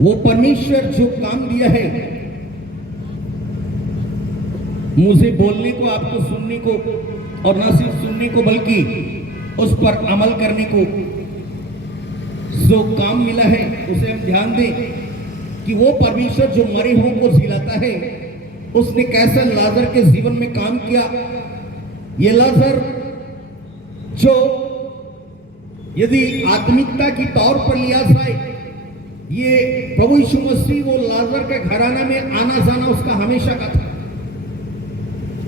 वो परमेश्वर जो काम दिया है मुझे बोलने को, आपको सुनने को, और ना सिर्फ सुनने को बल्कि उस पर अमल करने को जो काम मिला है उसे हम ध्यान दें कि वो परमेश्वर जो मरे हुओं को जिलाता है उसने कैसे लाजर के जीवन में काम किया। ये लाजर जो यदि आत्मिकता की तौर पर लिया जाए, ये प्रभु यीशु मसीह वो लाजर के घराना में आना जाना उसका हमेशा का था।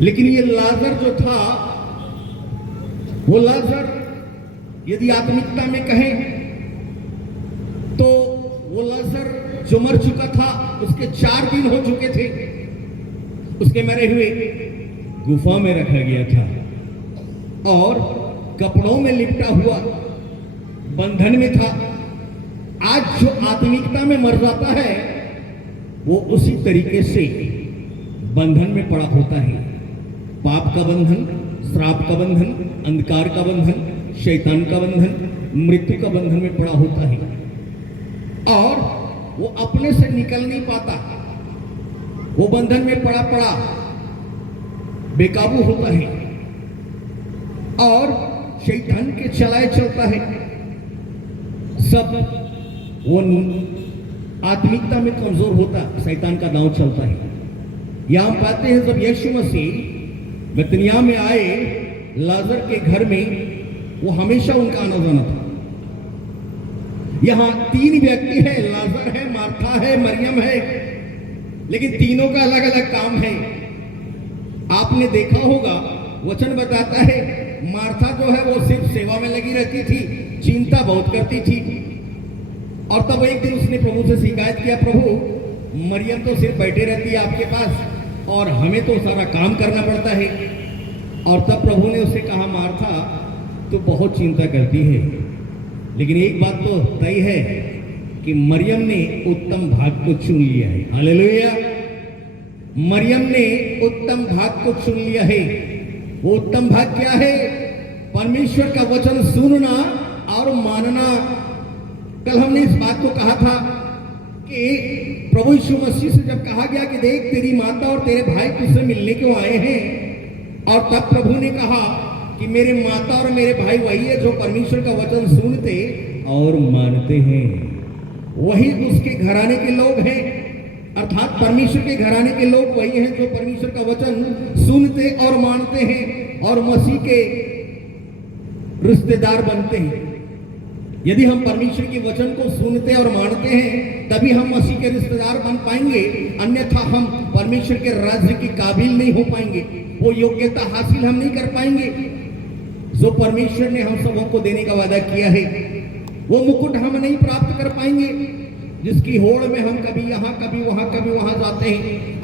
लेकिन ये लाजर जो था, वो लाजर यदि आत्मिकता में कहें तो वो लाजर जो मर चुका था, उसके 4 दिन हो चुके थे, उसके मरे हुए गुफा में रखा गया था और कपड़ों में लिपटा हुआ बंधन में था। आज जो आत्मिकता में मर जाता है वो उसी तरीके से बंधन में पड़ा होता है। पाप का बंधन, श्राप का बंधन, अंधकार का बंधन, शैतान का बंधन, मृत्यु का बंधन में पड़ा होता है और वो अपने से निकल नहीं पाता। वो बंधन में पड़ा पड़ा बेकाबू होता है और शैतान के चलाए चलता है। सब वो आत्मिकता में कमजोर होता, शैतान का दांव चलता है। यहां पाते हैं जब यीशु मसीह बेतनिया में आए लाजर के घर में, वो हमेशा उनका आना जाना था। यहां 3 व्यक्ति हैं, लाजर है, मार्था है, मरियम है, लेकिन तीनों का अलग अलग काम है। आपने देखा होगा, वचन बताता है मार्था जो है वो सिर्फ सेवा में लगी रहती थी, चिंता बहुत करती थी। और तब एक दिन उसने प्रभु से शिकायत किया, प्रभु मरियम तो सिर्फ बैठे रहती है आपके पास और हमें तो सारा काम करना पड़ता है। और तब प्रभु ने उसे कहा, मार्था तो बहुत चिंता करती है, लेकिन एक बात तो तय है कि मरियम ने उत्तम भाग को चुन लिया है। हालेलुया! मरियम ने उत्तम भाग को चुन लिया है। वो उत्तम भाग क्या है? परमेश्वर का वचन सुनना और मानना। कल हमने इस बात को कहा था कि प्रभु यीशु मसीह से जब कहा गया कि देख तेरी माता और तेरे भाई तुझसे मिलने क्यों आए हैं, और तब प्रभु ने कहा कि मेरे माता और मेरे भाई वही है जो परमेश्वर का वचन सुनते और मानते हैं। वही उसके घराने के लोग हैं, अर्थात परमेश्वर के घराने के लोग वही हैं जो परमेश्वर का वचन सुनते और मानते हैं और मसीह के रिश्तेदार बनते हैं। यदि हम परमेश्वर के वचन को सुनते और मानते हैं तभी हम मसीह के रिश्तेदार बन पाएंगे, अन्यथा हम परमेश्वर के राज्य के काबिल नहीं हो पाएंगे। वो योग्यता हासिल हम नहीं कर पाएंगे जो परमेश्वर ने हम सबों को देने का वादा किया है। वो मुकुट हम नहीं प्राप्त कर पाएंगे जिसकी होड़ में हम कभी यहाँ कभी वहां जाते हैं।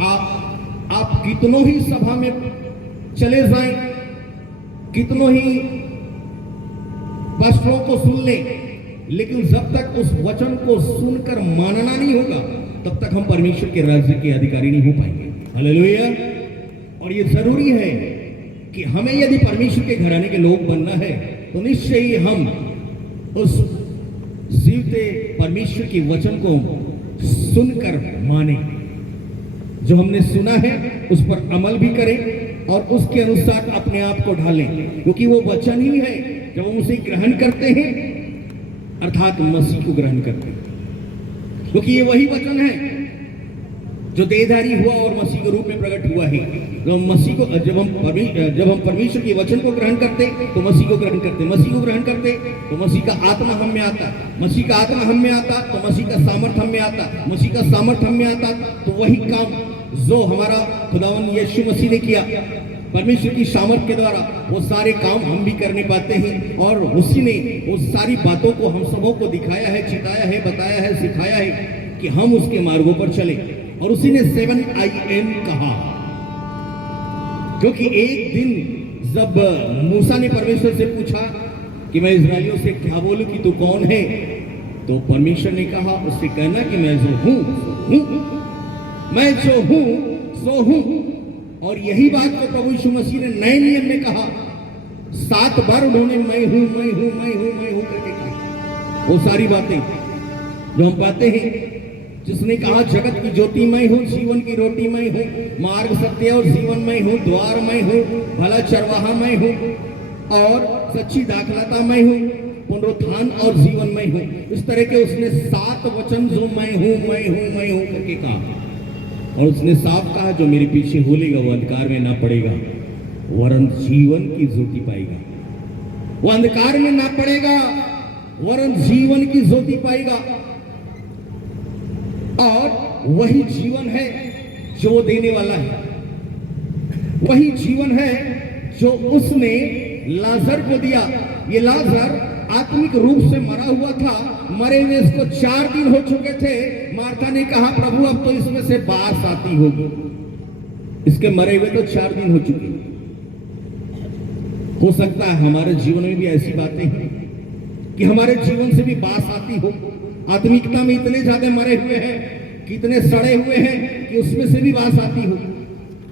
आप कितनों ही सभा में चले जाएं, कितनों ही पास्टरों को सुन लें, लेकिन जब तक उस वचन को सुनकर मानना नहीं होगा तब तक हम परमेश्वर के राज्य के अधिकारी नहीं हो पाएंगे। हालेलुया! और ये जरूरी है कि हमें यदि परमेश्वर के घराने के लोग बनना है तो निश्चय ही हम उस जीवते परमेश्वर के वचन को सुनकर माने, जो हमने सुना है उस पर अमल भी करें और उसके अनुसार अपने आप को ढालें, क्योंकि वो वचन ही है। जब हम उसे ग्रहण करते हैं अर्थात मसीह को ग्रहण करते हैं, क्योंकि ये वही वचन है जो देहधारी हुआ और मसीह के रूप में प्रकट हुआ है। जब हम परमेश्वर के वचन को ग्रहण करते तो मसीह को ग्रहण करते, मसीह को ग्रहण करते तो मसीह का आत्मा हम में आता, मसीह का आत्मा हम में आता तो मसीह का सामर्थ हम में आता, मसीह का सामर्थ हम में आता तो वही काम जो हमारा खुदावन यीशु मसीह ने किया परमेश्वर की सामर्थ के द्वारा, वो सारे काम हम भी करने पाते हैं। और उसी ने वो सारी बातों को हम सबों को दिखाया है, चिताया है, बताया है, सिखाया है कि हम उसके मार्गों पर चले। और उसी ने 7 IM कहा, क्योंकि एक दिन जब मूसा ने परमेश्वर से पूछा कि मैं इस्राएलियों से क्या बोलूं कि तू कौन है, तो परमेश्वर ने कहा उससे कहना कि मैं जो हूं मैं जो हूं सो हूं। और यही बात को प्रभु यीशु मसीह ने नए नियम में कहा, 7 बार उन्होंने मैं हूं करके कहा। वो सारी बातें जो हम पाते हैं जिसने कहा जगत की ज्योति मैं हूँ, जीवन की रोटी मैं हूँ, मार्ग सत्य और जीवन मैं हूँ, द्वार मैं हूँ, भला चरवाहा मैं हूँ और सच्ची दाखलता मैं हूँ, पुनरुत्थान और जीवन मैं हूँ। इस तरह के उसने 7 वचन जो मैं हूँ मैं हूँ मैं हूँ करके कहा, और उसने साफ कहा जो मेरे पीछे बोलेगा वो अंधकार में ना पड़ेगा वरन जीवन की ज्योति पाएगा। वो अंधकार में ना पड़ेगा वरन जीवन की ज्योति पाएगा। और वही जीवन है जो वो देने वाला है, वही जीवन है जो उसने लाजर को दिया। ये लाजर आत्मिक रूप से मरा हुआ था, मरे हुए इसको 4 दिन हो चुके थे। मार्था ने कहा प्रभु अब तो इसमें से बास आती होगी, इसके मरे हुए तो 4 दिन हो चुके। हो सकता है हमारे जीवन में भी ऐसी बातें हैं कि हमारे जीवन से भी बास आती हो। आत्मिकता में इतने ज्यादा मरे हुए हैं, कितने सड़े हुए हैं कि उसमें से भी बास आती हो।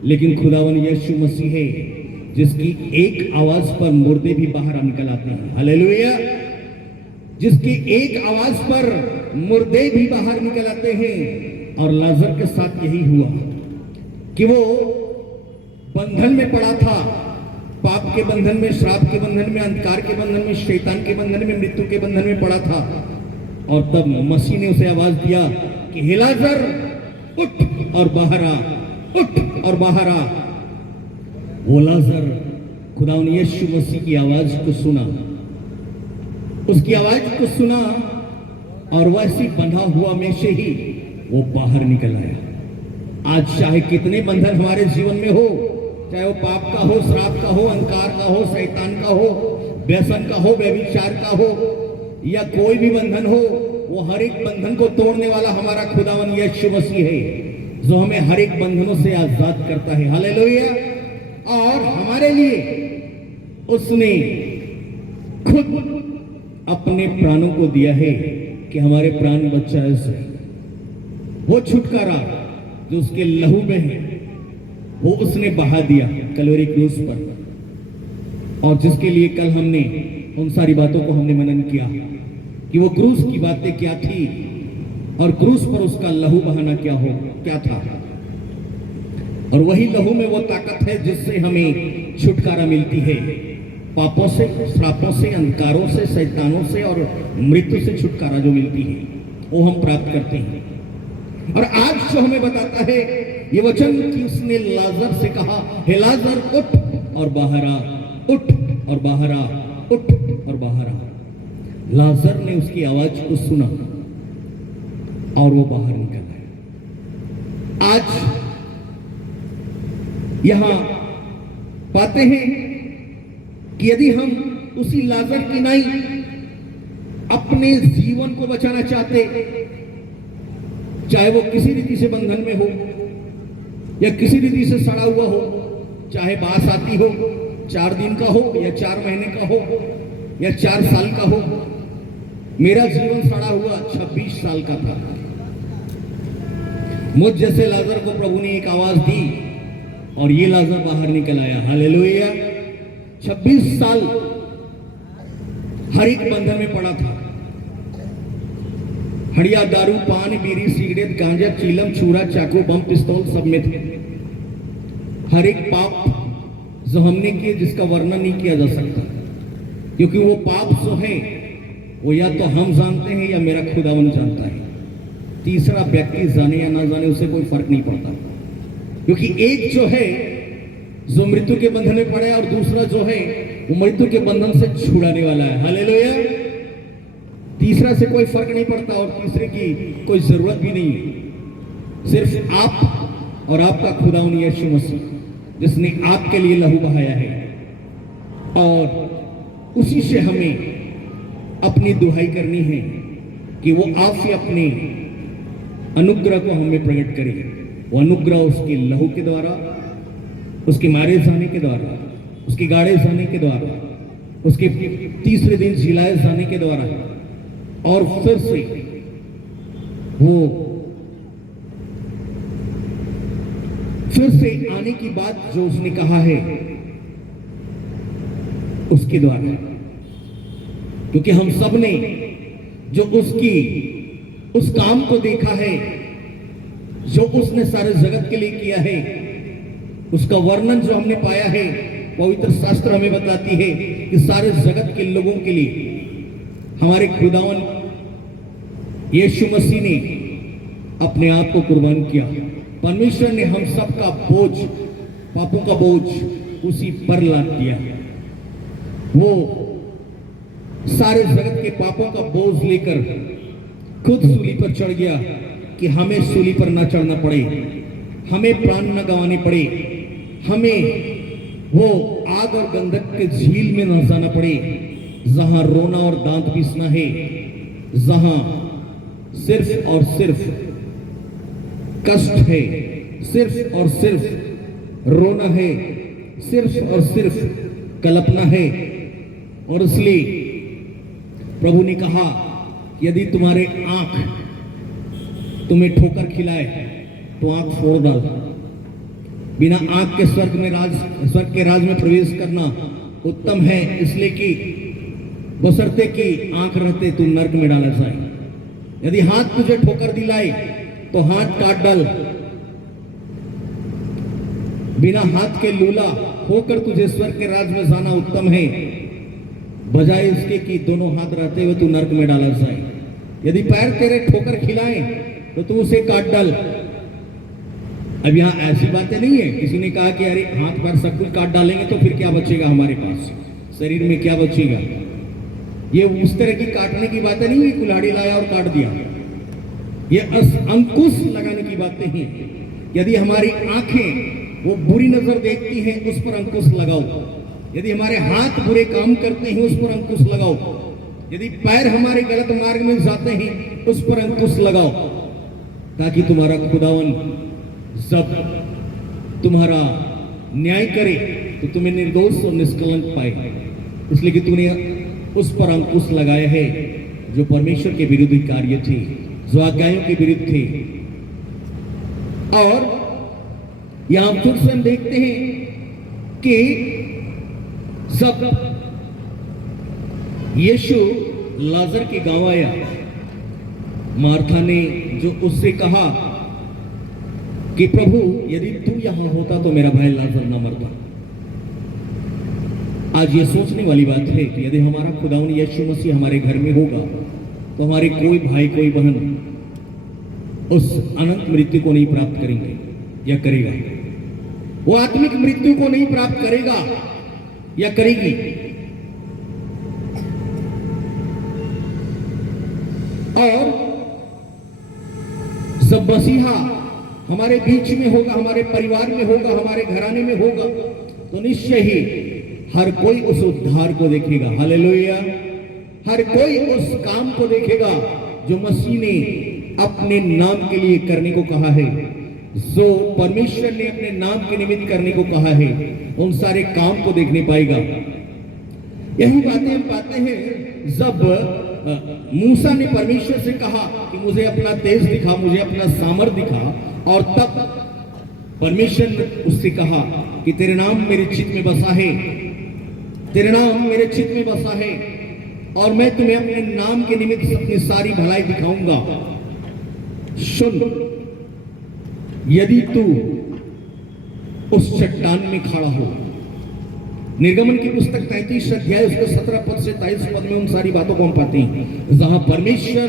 लेकिन खुदावन यीशु मसीह है जिसकी एक आवाज पर मुर्दे भी बाहर निकल आते हैं। हालेलुया। जिसकी एक आवाज पर मुर्दे भी बाहर निकल आते हैं। और लाजर के साथ यही हुआ कि वो बंधन में पड़ा था, पाप के बंधन में, श्राप के बंधन में, अंधकार के बंधन में, शैतान के बंधन में, मृत्यु के बंधन में पड़ा था। और तब मसीह ने उसे आवाज दिया कि हे लाजर उठ और बाहर आ, उठ और बाहर आ। वो लाजर खुदावंद यीशु मसीह की आवाज को सुना, उसकी आवाज को सुना और वैसे बंधा हुआ में से ही वो बाहर निकल आया। आज चाहे कितने बंधन हमारे जीवन में हो, चाहे वो पाप का हो, श्राप का हो, अंधकार का हो, शैतान का हो, व्यसन का हो, व्यभिचार का हो, या कोई भी बंधन हो, वो हर एक बंधन को तोड़ने वाला हमारा खुदावंद यीशु मसीह है जो हमें हर एक बंधनों से आजाद करता है। हालेलुया। और हमारे लिए उसने खुद अपने प्राणों को दिया है कि हमारे प्राण बच जाए से। वो छुटकारा जो उसके लहू में है वो उसने बहा दिया कलवरी क्रूस पर। और जिसके लिए कल हमने उन सारी बातों को हमने मनन किया कि वो क्रूस की बातें क्या थी और क्रूस पर उसका लहू बहाना क्या था। और वही लहू में वो ताकत है जिससे हमें छुटकारा मिलती है, पापों से, श्रापों से, अंधकारों से, शैतानों से और मृत्यु से छुटकारा जो मिलती है वो हम प्राप्त करते हैं। और आज जो हमें बताता है ये वचन कि उसने लाजर से कहा हे लाजर उठ और बाहर आ, उठ और बाहर आ, उठ और बाहर आ। लाजर ने उसकी आवाज को सुना और वो बाहर निकल आया। आज यहां पाते हैं कि यदि हम उसी लाजर की नहीं अपने जीवन को बचाना चाहते, चाहे वो किसी रीति से बंधन में हो या किसी रीति से सड़ा हुआ हो, चाहे बास आती हो, 4 दिन का हो या 4 महीने का हो या 4 साल का हो। मेरा जीवन सड़ा हुआ 26 साल का था। मुझ जैसे लाजर को प्रभु ने एक आवाज दी और ये लाजर बाहर निकल आया। हालेलुया। 26 साल हर एक बंधन में पड़ा था। हड़िया, दारू, पान, बीड़ी, सिगरेट, गांजा, चीलम, छुरा, चाकू, बम, पिस्तौल सब में थे। हर एक पाप जो हमने किए जिसका वर्णन नहीं किया जा सकता, क्योंकि वो पाप जो है वो या तो हम जानते हैं या मेरा खुदावन जानता है। तीसरा व्यक्ति जाने या ना जाने उसे कोई फर्क नहीं पड़ता, क्योंकि एक जो है जो मृत्यु के बंधन में पड़े और दूसरा जो है वो मृत्यु के बंधन से छुड़ाने वाला है। हालेलुया। तीसरा से कोई फर्क नहीं पड़ता और तीसरे की कोई जरूरत भी नहीं है। सिर्फ आप और आपका खुदावन यीशु मसीह जिसने आपके लिए लहू बहाया है, और उसी से हमें अपनी दुहाई करनी है कि वो आपसे अपने अनुग्रह को हमें प्रकट करे। वो अनुग्रह उसके लहू के द्वारा, उसके मारे जाने के द्वारा, उसके गाड़े जाने के द्वारा, उसके तीसरे दिन जिलाए जाने के द्वारा, और फिर से आने की बात जो उसने कहा है उसके द्वारा। क्योंकि हम सब ने जो उस काम को देखा है जो उसने सारे जगत के लिए किया है, उसका वर्णन जो हमने पाया है, पवित्र शास्त्र हमें बताती है कि सारे जगत के लोगों के लिए हमारे खुदावन यीशु मसीह ने अपने आप को कुर्बान किया। परमेश्वर ने हम सब का बोझ, पापों का बोझ उसी पर लाद दिया। वो सारे जगत के पापों का बोझ लेकर खुद सूली पर चढ़ गया कि हमें सूली पर ना चढ़ना पड़े, हमें प्राण न गंवाने पड़े, हमें वो आग और गंधक के झील में न जाना पड़े, जहां रोना और दांत पीसना है, जहां सिर्फ और सिर्फ कष्ट है, सिर्फ और सिर्फ रोना है, सिर्फ और सिर्फ कल्पना है। और इसलिए प्रभु ने कहा कि यदि तुम्हारे आंख तुम्हें ठोकर खिलाए तो आंख फोड़ डाल। बिना आंख के स्वर्ग के राज में प्रवेश करना उत्तम है, इसलिए कि बशर्ते कि आंख रहते तुम नरक में डाला जाए। यदि हाथ तुझे ठोकर दिलाए तो हाथ काट डाल। बिना हाथ के लूला होकर तुझे स्वर्ग के राज में जाना उत्तम है, बजाय इसके कि दोनों हाथ रहते हुए तू नरक में डाला जाए। यदि पैर तेरे ठोकर खिलाए तो तू उसे काट डाल। अब यहां ऐसी बातें नहीं है, किसी ने कहा कि अरे हाथ पैर सब कुछ काट डालेंगे तो फिर क्या बचेगा हमारे पास, शरीर में क्या बचेगा। ये उस तरह की काटने की बातें नहीं है, कुल्हाड़ी लाया और काट दिया। ये अंकुश लगाने की बातें हैं। यदि हमारी आंखें वो बुरी नजर देखती हैं, उस पर अंकुश लगाओ। यदि हमारे हाथ बुरे काम करते हैं, उस पर अंकुश लगाओ। यदि पैर हमारे गलत मार्ग में जाते हैं, उस पर अंकुश लगाओ, ताकि तुम्हारा खुदावन जब तुम्हारा न्याय करे तो तुम्हें निर्दोष और निष्कलंक पाए। इसलिए कि तूने उस पर अंकुश लगाया है जो परमेश्वर के विरुद्ध कार्य थे, जो आज्ञाओं के विरुद्ध थे। और यहां फिर से हम देखते हैं कि जब यीशु लाजर के गांव आया, मार्था ने जो उससे कहा कि प्रभु यदि तू यहां होता तो मेरा भाई लाजर ना मरता। आज ये सोचने वाली बात है कि यदि हमारा खुदावन यीशु मसीह हमारे घर में होगा तो हमारे कोई भाई कोई बहन उस अनंत मृत्यु को नहीं प्राप्त करेंगे या करेगा। वो आत्मिक मृत्यु को नहीं प्राप्त करेगा या करेगी। और जब मसीहा हमारे बीच में होगा, हमारे परिवार में होगा, हमारे घराने में होगा, तो निश्चय ही हर कोई उस उद्धार को देखेगा। हालेलुया। हर कोई उस काम को देखेगा जो मसीह ने अपने नाम के लिए करने को कहा है, जो परमेश्वर ने अपने नाम के निमित्त करने को कहा है, उन सारे काम को देखने पाएगा। यही बातें हम पाते हैं जब मूसा ने परमेश्वर से कहा कि मुझे अपना तेज दिखा, मुझे अपना सामर्थ दिखा, और तब परमेश्वर ने उससे कहा कि तेरे नाम मेरे चित्त में बसा है, तेरे नाम मेरे चित्त में बसा है, और मैं तुम्हें अपने नाम के निमित्त अपनी सारी भलाई दिखाऊंगा। सुन, यदि तू उस चट्टान में खड़ा हो। निर्गमन की पुस्तक 33 अध्याय उसके 17 पद से 23 पद में उन सारी बातों को हम पाते हैं जहां परमेश्वर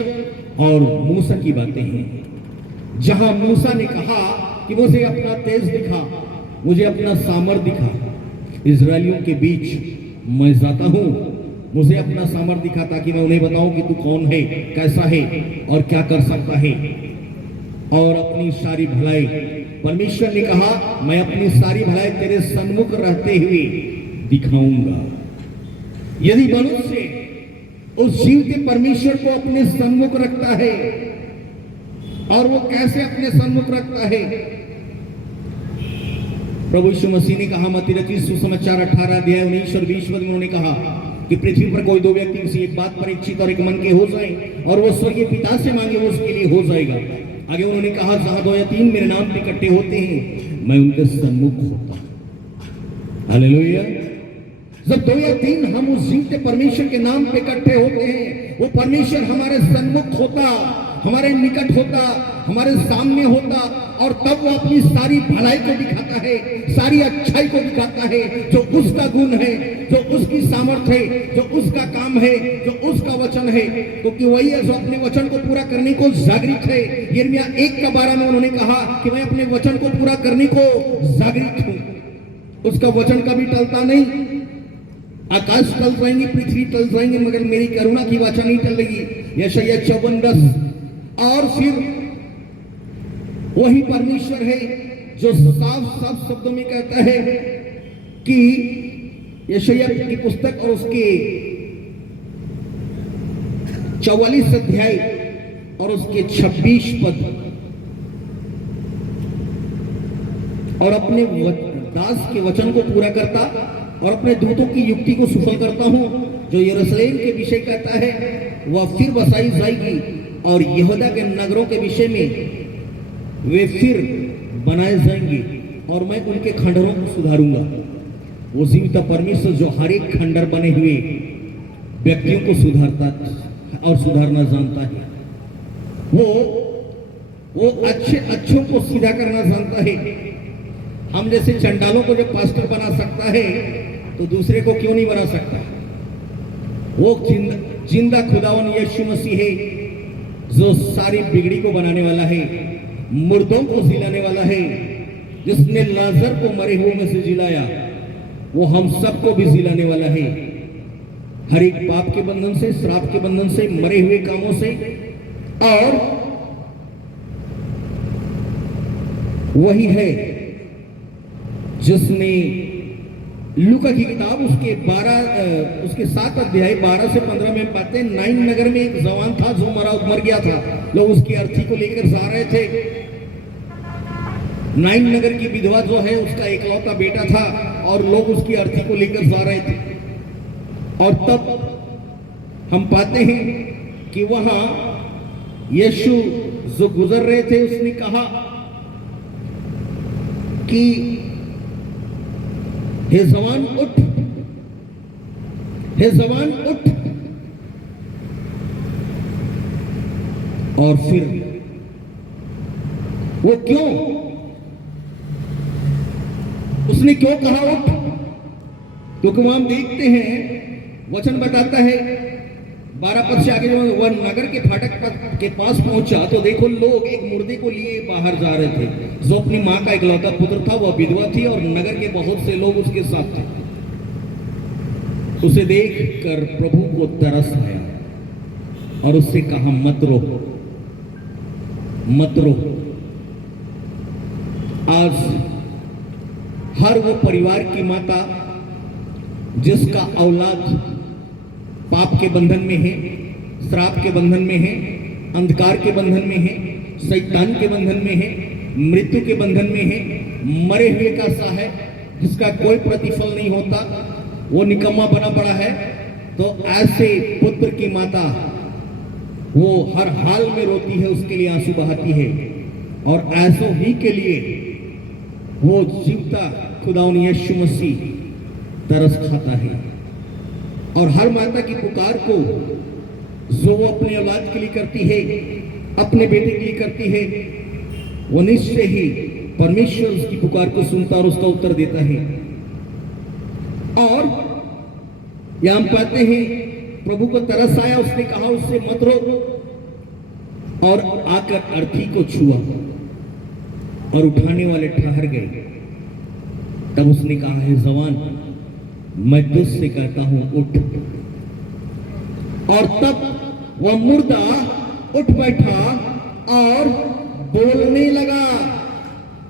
और मूसा की बातें हैं। जहां मूसा ने कहा कि मुझे अपना तेज दिखा, मुझे अपना सामर्थ दिखा, इजरायलियों के बीच मैं जाता हूं, मुझे अपना सामर्थ दिखा ताकि मैं उन्हें बताऊं कि तू कौन है, कैसा है और क्या कर सकता है, और अपनी सारी भलाई। परमेश्वर ने कहा मैं अपनी सारी भलाई तेरे सन्मुख रहते हुए दिखाऊंगा। यदि मनुष्य उस जीवते परमेश्वर को अपने सन्मुख रखता है, और वो कैसे अपने सन्मुख रखता है, प्रभु यीशु मसीह ने कहा मत्ती रचित सुसमाचार 18 अध्याय 19 और 20 पद में उन्होंने कहा कि पृथ्वी पर कोई दो व्यक्ति किसी एक बात पर इच्छित और एक मन के हो जाए और वो स्वर्गीय पिता से मांगे वो उसके लिए हो जाएगा। आगे उन्होंने कहा जहां 2 या 3 मेरे नाम पे इकट्ठे होते हैं मैं उनके सन्मुख होता। हालेलुया। जब 2 या 3 हम उस जीवते परमेश्वर के नाम पे इकट्ठे होते हैं, वो परमेश्वर हमारे सन्मुख होता हमारे निकट होता, हमारे सामने होता, और तब वो अपनी सारी भलाई को दिखाता है, सारी अच्छाई को दिखाता है, जो उसका गुण है, जो उसकी सामर्थ्य है, जो उसका काम है, जो उसका वचन है, क्योंकि वही है जो अपने वचन को पूरा करने को जागृत है। यिर्मयाह 1:12 में उन्होंने कहा कि मैं अपने वचन को पूरा करने को जागृत हूं। उसका वचन कभी टलता नहीं। आकाश टल जाएंगे, पृथ्वी टल जाएंगे, मगर मेरी करुणा की वाचा नहीं टलेगी। यशायाह 54:10। और फिर वही परमेश्वर है जो साफ साफ शब्दों में कहता है कि यशायाह की पुस्तक और उसके 44 अध्याय और उसके 26 पद, और अपने दास के वचन को पूरा करता और अपने दूतों की युक्ति को सफल करता हूं। जो यरूशलेम के विषय कहता है वह फिर बसाई जाएगी, और यहूदा के नगरों के विषय में वे फिर बनाए जाएंगे, और मैं उनके खंडरों को सुधारूंगा। वो जीवित परमेश्वर जो हर एक खंडर बने हुए व्यक्तियों को सुधारता और सुधारना जानता है, वो अच्छों को सीधा करना जानता है। हम जैसे चंडालों को जब पास्टर बना सकता है तो दूसरे को क्यों नहीं बना सकता? वो जिंदा खुदावन यीशु मसीह है जो सारी बिगड़ी को बनाने वाला है, मुर्दों को जिलाने वाला है। जिसने लाजर को मरे हुए में से जिलाया, वो हम सबको भी जिलाने वाला है। हर एक पाप के बंधन से, श्राप के बंधन से, मरे हुए कामों से। और वही है जिसने लूका की किताब उसके 7 अध्याय 12 से 15 में पाते हैं, 9 नगर में एक जवान था जो मर गया था। लोग उसकी अर्थी को लेकर जा रहे थे। 9 नगर की विधवा जो है उसका एकलौता बेटा था, और लोग उसकी अर्थी को लेकर जा रहे थे। और तब हम पाते हैं कि वहां यीशु जो गुजर रहे थे उसने कहा कि हे जवान उठ, हे जवान उठ। और फिर वो क्यों, उसने क्यों कहा उठ? क्योंकि वहां हम देखते हैं, वचन बताता है 12 पद से आगे, जब वह नगर के फाटक के पास पहुंचा तो देखो लोग एक मुर्दे को लिए बाहर जा रहे थे, जो अपनी मां का इकलौता पुत्र था। वह विधवा थी और नगर के बहुत से लोग उसके साथ थे। उसे देखकर प्रभु को तरस आया और उससे कहा मत रो, मत रो। आज हर वो परिवार की माता जिसका औलाद पाप के बंधन में है, श्राप के बंधन में है, अंधकार के बंधन में है, शैतान के बंधन में है, मृत्यु के बंधन में है, मरे हुए का सा है, जिसका कोई प्रतिफल नहीं होता, वो निकम्मा बना पड़ा है, तो ऐसे पुत्र की माता वो हर हाल में रोती है, उसके लिए आंसू बहाती है। और ऐसों ही के लिए वो जीवता खुदावन यीशु मसीह तरस खाता है। और हर माता की पुकार को जो वो अपने औलाद के लिए करती है, अपने बेटे के लिए करती है, वो निश्चय ही परमेश्वर उसकी पुकार को सुनता और उसका उत्तर देता है। और यहां हम पाते हैं प्रभु को तरस आया, उसने कहा उससे मत रो, और आकर अर्थी को छुआ और उठाने वाले ठहर गए। तब उसने कहा है जवान मैं तुझसे कहता हूं उठ। और तब वह मुर्दा उठ बैठा और बोलने लगा,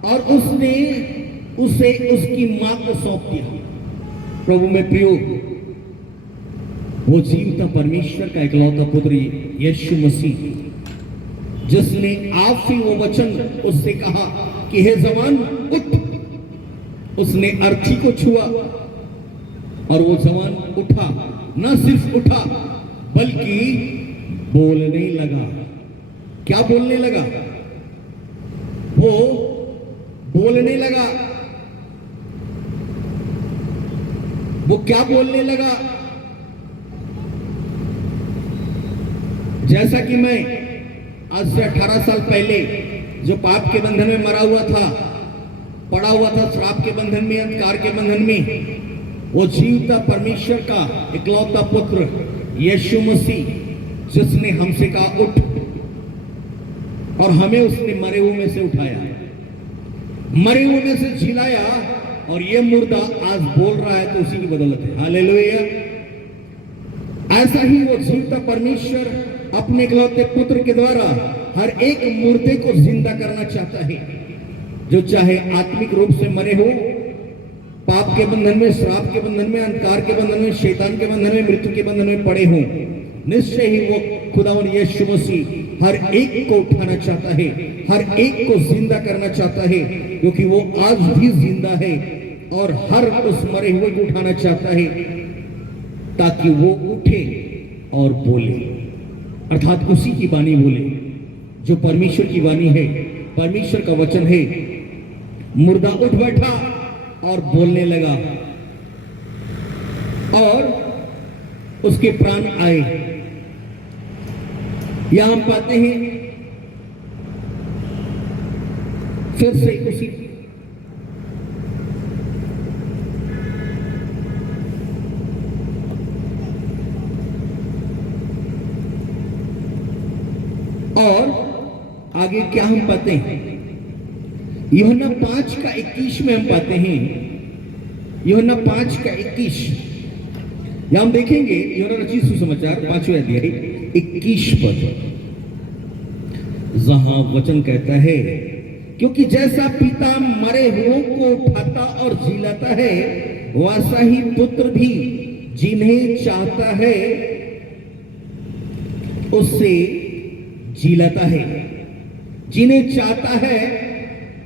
और उसने उसे उसकी मां को सौंप दिया। प्रभु में प्रियो, वो जीवता परमेश्वर का इकलौता पुत्र यीशु मसीह, जिसने आप ही वो वचन उससे कहा कि हे जवान उठ, उसने अर्थी को छुआ और वो जवान उठा। न सिर्फ उठा बल्कि बोलने लगा। क्या बोलने लगा? वो बोलने लगा। वो क्या बोलने लगा? जैसा कि मैं आज से 18 साल पहले जो पाप के बंधन में मरा हुआ था, पड़ा हुआ था श्राप के बंधन में, अंधकार के बंधन में, वो जीवता परमेश्वर का इकलौता पुत्र यीशु मसीह, जिसने हमसे कहा उठ, और हमें उसने मरे हुए में से उठाया, मरे हुए में से जिलाया, और ये मुर्दा आज बोल रहा है, तो उसी की बदौलत है। हालेलुया। ऐसा ही वो जीवता परमेश्वर अपने इकलौते पुत्र के द्वारा हर एक मुर्दे को जिंदा करना चाहता है, जो चाहे आत्मिक रूप से मरे हो, पाप के बंधन में, श्राप के बंधन में, अंधकार के बंधन में, शैतान के बंधन में, मृत्यु के बंधन में पड़े हो। निश्चय ही वो खुदावन यीशु मसीह हर एक को उठाना चाहता है, हर एक को जिंदा करना चाहता है, क्योंकि वो आज भी जिंदा है, और हर उस मरे हुए को उठाना चाहता है, ताकि वो उठे और बोले, अर्थात उसी की वाणी बोले जो परमेश्वर की वाणी है, परमेश्वर का वचन है। मुर्दा उठ बैठा और बोलने लगा, और उसके प्राण आए। यहां हम पाते हैं फिर से उसी और आगे क्या हम पाते हैं, यूहन्ना 5:21 में हम पाते हैं, यूहन्ना 5:21, यहां हम देखेंगे यूहन्ना रचित सुसमाचार 5वें अध्याय 21 पद, जहां वचन कहता है, क्योंकि जैसा पिता मरे हुओं को उठाता और जिलाता है, वैसा ही पुत्र भी जिन्हें चाहता है उससे जिलाता है, जिन्हें चाहता है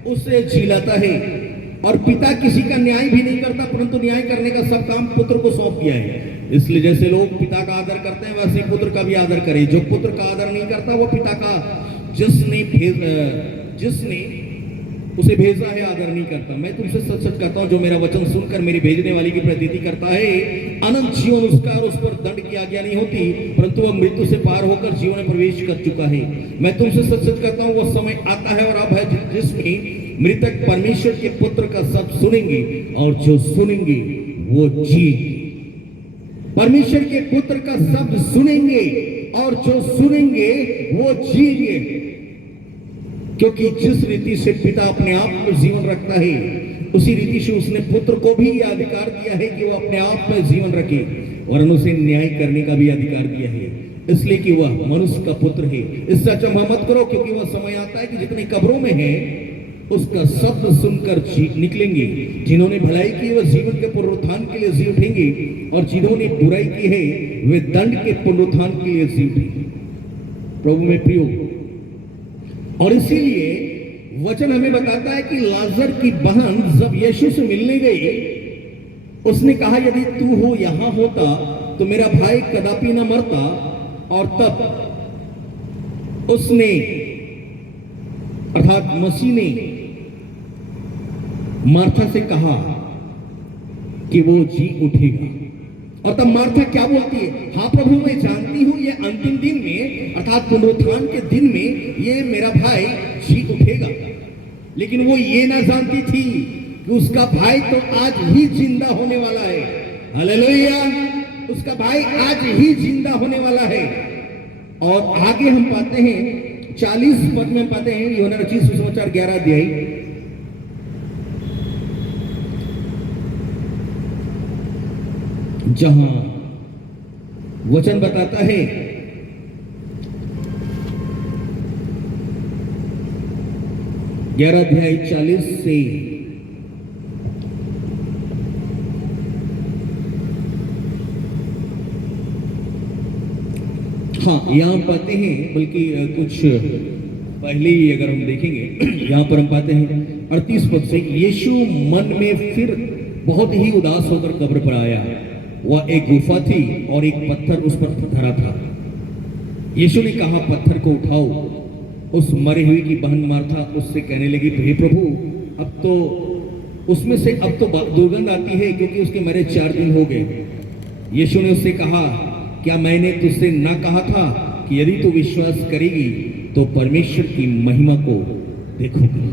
उससे जिलाता है। और पिता किसी का न्याय भी नहीं करता, परंतु न्याय करने का सब काम पुत्र को सौंप दिया है। इसलिए जैसे लोग पिता का आदर करते हैं, वैसे पुत्र का भी आदर करे। जो पुत्र का आदर नहीं करता, वो पिता का जिसने उसे भेजा है आदर नहीं करता। मैं तुमसे सच सच कहता हूं, जो मेरा वचन सुनकर मेरे भेजने वाले की प्रतीति करता है, अनंत जीवन उसका और उस पर दंड की आज्ञा नहीं होती, परंतु वह मृत्यु से पार होकर जीवन में प्रवेश कर चुका है। मैं तुमसे सच सच कहता हूं, वह समय आता है और अब है, जिसमें मृतक परमेश्वर के पुत्र का शब्द सुनेंगे, और जो सुनेंगे वो जिएंगे। परमेश्वर के पुत्र का शब्द सुनेंगे, और जो सुनेंगे वो जिएंगे, क्योंकि जिस रीति से पिता अपने आप में जीवन रखता है, उसी रीति से उसने पुत्र को भी यह अधिकार दिया है कि वह अपने आप में जीवन रखे, और उसे न्याय करने का भी अधिकार दिया है, इसलिए कि वह मनुष्य का पुत्र है। इससे अचंभा मत करो, क्योंकि वह समय आता है कि जितने कब्रों में है उसका शब्द सुनकर निकलेंगे। जिन्होंने भलाई की वह जीवन के पुनरुत्थान के लिए जी उठेंगे, और जिन्होंने बुराई की है वे दंड के पुनरुत्थान के लिए जी उठेंगे। प्रभु में प्रियो, और इसीलिए वचन हमें बताता है कि लाजर की बहन जब यीशु से मिलने गई, उसने कहा, यदि तू हो यहां होता तो मेरा भाई कदापि न मरता। और तब उसने, अर्थात मसीह ने मार्था से कहा कि वो जी उठेगा। और तब मार्था क्या बोलती है, हाँ प्रभु, मैं जानती हूं ये अंतिम दिन में, अर्थात पुनरुत्थान के दिन में, ये मेरा भाई जी उठेगा। लेकिन वो ये ना जानती थी कि उसका भाई तो आज ही जिंदा होने वाला है। हालेलुया, उसका भाई आज ही जिंदा होने वाला है। और आगे हम पाते हैं 40 पद में पाते हैं, यूहन्ना रचित सुसमाचार 11 अध्याय, जहां वचन बताता है, ग्यारह अध्याय 40 से हाँ, यहां पाते हैं, बल्कि कुछ पहले ही अगर हम देखेंगे, यहां पर हम पाते हैं 38 पद से, यीशु मन में फिर बहुत ही उदास होकर कब्र पर आया। वह एक गुफा थी और एक पत्थर उस पर धरा था। यीशु ने कहा, पत्थर को उठाओ। उस मरे हुए की बहन मार्था उससे कहने लगी, हे प्रभु, अब तो उसमें से अब तो दुर्गंध आती है, क्योंकि उसके मरे 4 दिन हो गए। यीशु ने उससे कहा, क्या मैंने तुझसे ना कहा था कि यदि तू विश्वास करेगी तो परमेश्वर की महिमा को देखोगे।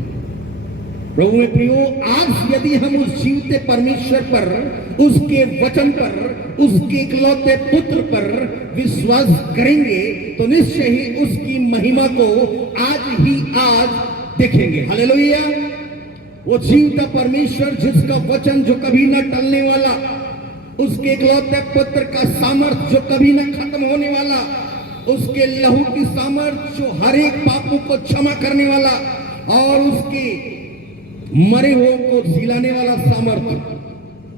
प्रभु में प्रियो, आज यदि हम उस जीवते परमेश्वर पर, उसके वचन पर, उसके इकलौते पुत्र पर विश्वास करेंगे तो निश्चय ही उसकी महिमा को आज ही आज देखेंगे। हालेलुया। वो जीवता परमेश्वर जिसका वचन जो कभी न टलने वाला, उसके इकलौते पुत्र का सामर्थ जो कभी न खत्म होने वाला, उसके लहू की सामर्थ जो हर एक पापों को क्षमा करने वाला और उसके मरे हुए को जिलाने वाला सामर्थ,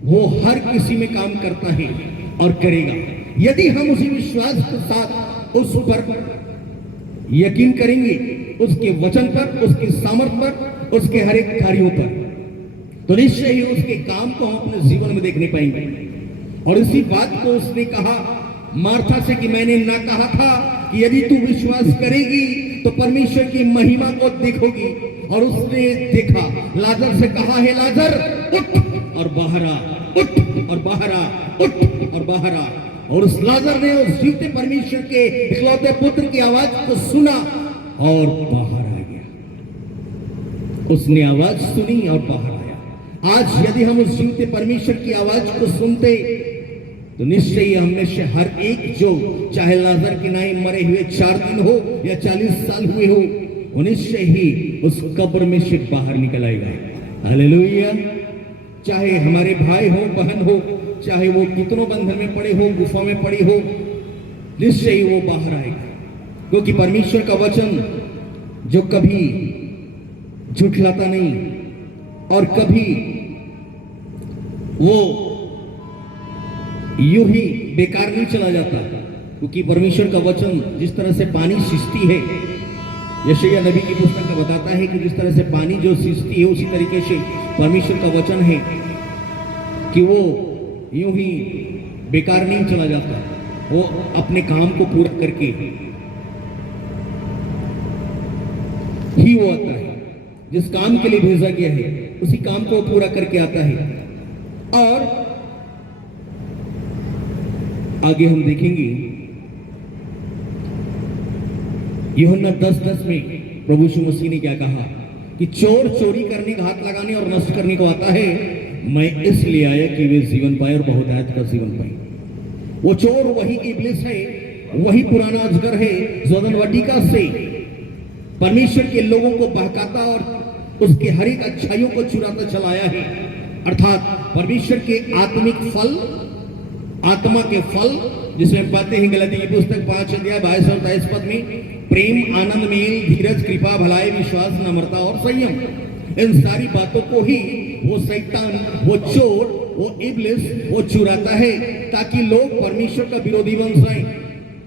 वो हर किसी में काम करता है और करेगा। यदि हम उसी विश्वास के साथ उस पर यकीन करेंगे, उसके वचन पर, उसके सामर्थ पर, उसके हर एक कार्यों पर, तो निश्चय ही उसके काम को हम अपने जीवन में देखने पाएंगे। और इसी बात को उसने कहा मार्था से कि मैंने ना कहा था कि यदि तू विश्वास करेगी तो परमेश्वर की महिमा को देखोगी। और उसने देखा, लाजर से कहा है लाजर उठ और बाहर आ, उठ और बाहर आ, उठ और बाहर आ। और उस लाजर ने उस जीवते परमेश्वर के इकलौते पुत्र की आवाज को सुना और बाहर आ गया। उसने आवाज सुनी और बाहर आया। आज यदि हम उस जीवते परमेश्वर की आवाज को सुनते तो निश्चय ही हमें से हर एक जो चाहे लाजर के नाई मरे हुए 4 दिन हो या 40 साल हुए हो, वो निश्चय ही उस कब्र में से बाहर निकल आएगा। हालेलुया। चाहे हमारे भाई हो, बहन हो, चाहे वो कितनों बंधन में पड़े हो, गुफा में पड़ी हो, निश्चय ही वो बाहर आएगा। क्योंकि परमेश्वर का वचन जो कभी झुठलाता नहीं और कभी वो यूं ही बेकार नहीं चला जाता। क्योंकि परमेश्वर का वचन जिस तरह से पानी सिंचती है, यशायाह नबी की पुस्तक में बताता है कि जिस तरह से पानी जो सिंचती है, उसी तरीके से परमेश्वर का वचन है कि वो यूं ही बेकार नहीं चला जाता, वो अपने काम को पूरा करके ही वो आता है। जिस काम के लिए भेजा गया है उसी काम को पूरा करके आता है। और आगे हम देखेंगे यूहन्ना 10:10 में प्रभु यीशु मसीह ने क्या कहा कि चोर चोरी करने का हाथ लगाने और नष्ट करने को आता है, मैं इसलिए आया कि वे जीवन पाए और बहुतायत का जीवन पाए। वो चोर वही इब्लिस है, वही पुराना अजगर है जो अदन वाटिका से परमेश्वर के लोगों को बहकाता और उसके हर एक अच्छाइयों को चुराता चलाया है। अर्थात परमेश्वर के आत्मिक फल, आत्मा के फल, जिसमें पाते हैं गलाती की पुस्तक 5 अध्याय 22 और 23 पद में, प्रेम, आनंद, मेल, धीरज, कृपा, भलाई, विश्वास, नम्रता और संयम। इन सारी बातों को ही वो शैतान, वो चोर, वो इब्लिस वो चुराता है ताकि लोग परमेश्वर का विरोधी बन जाएं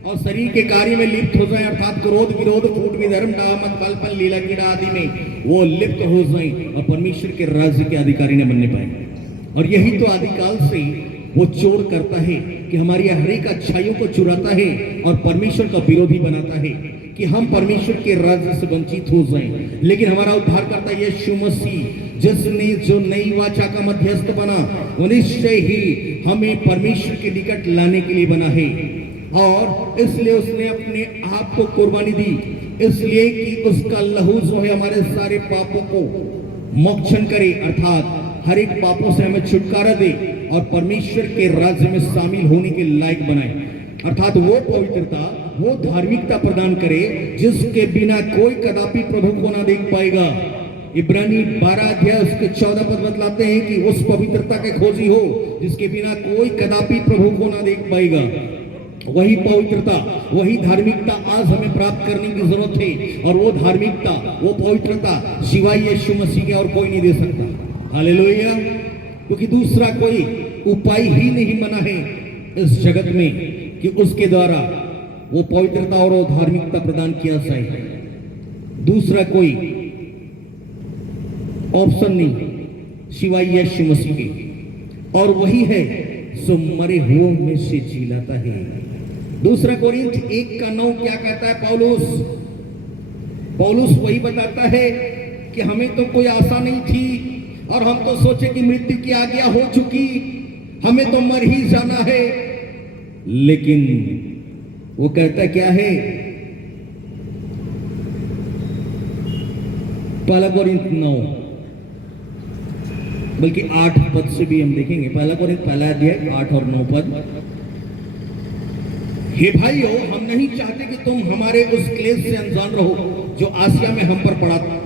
और शरीर के कार्य में लिप्त हो जाएं। अर्थात क्रोध, विरोध, फूट, विधर्म, डामत, कल्पन, लीला, कीड़ा आदि में वो लिप्त हो जाएं और परमेश्वर के राज्य के अधिकारी न बनने पाए। और यही तो आदिकाल से वो चोर करता है कि हमारी हर एक अच्छाइयों को चुराता है और परमेश्वर का विरोधी बनाता है कि हम परमेश्वर के राज्य से वंचित हो जाएं। लेकिन हमारा उद्धारकर्ता यीशु मसीह जिसने जो नई वाचा का मध्यस्थ बना, वो निश्चय ही हमें परमेश्वर के निकट लाने के लिए बना है। और इसलिए उसने अपने आप को कुर्बानी दी, इसलिए कि उसका लहू जो है हमारे सारे पापों को मोक्षण करे, अर्थात हर एक पापों से हमें छुटकारा दे और परमेश्वर के राज्य में शामिल होने के लायक बनाए। अर्थात वो पवित्रता, वो धार्मिकता प्रदान करे जिसके बिना कोई कदापि प्रभु को ना देख पाएगा। इब्रानी 12 अध्याय उसके 14 पद बतलाते हैं कि उस पवित्रता के खोजी हो जिसके बिना कोई कदापि प्रभु को ना देख पाएगा। वही पवित्रता, वही धार्मिकता आज हमें प्राप्त करने की जरूरत है। और वो धार्मिकता, वो पवित्रता सिवाय यीशु मसीह के और कोई नहीं दे सकता। हालेलुया। क्योंकि दूसरा कोई उपाय ही नहीं बना है इस जगत में कि उसके द्वारा वो पवित्रता और वो धार्मिकता प्रदान किया जाए। दूसरा कोई ऑप्शन नहीं सिवाय यीशु मसीह के, और वही है सो मरे हुओं में से जिलाता है। दूसरा कोरिन्थ 1:9 क्या कहता है पौलुस वही बताता है कि हमें तो कोई आशा नहीं थी और हम तो सोचे कि मृत्यु की आज्ञा हो चुकी, हमें तो मर ही जाना है। लेकिन वो कहता क्या है पहला कोरिन्थ 9 बल्कि 8 पद से भी हम देखेंगे। पहला कोरिन्थ पहला अध्याय 8 और 9 पद। हे भाइयों, हम नहीं चाहते कि तुम हमारे उस क्लेश से अनजान रहो जो आसिया में हम पर पड़ा था,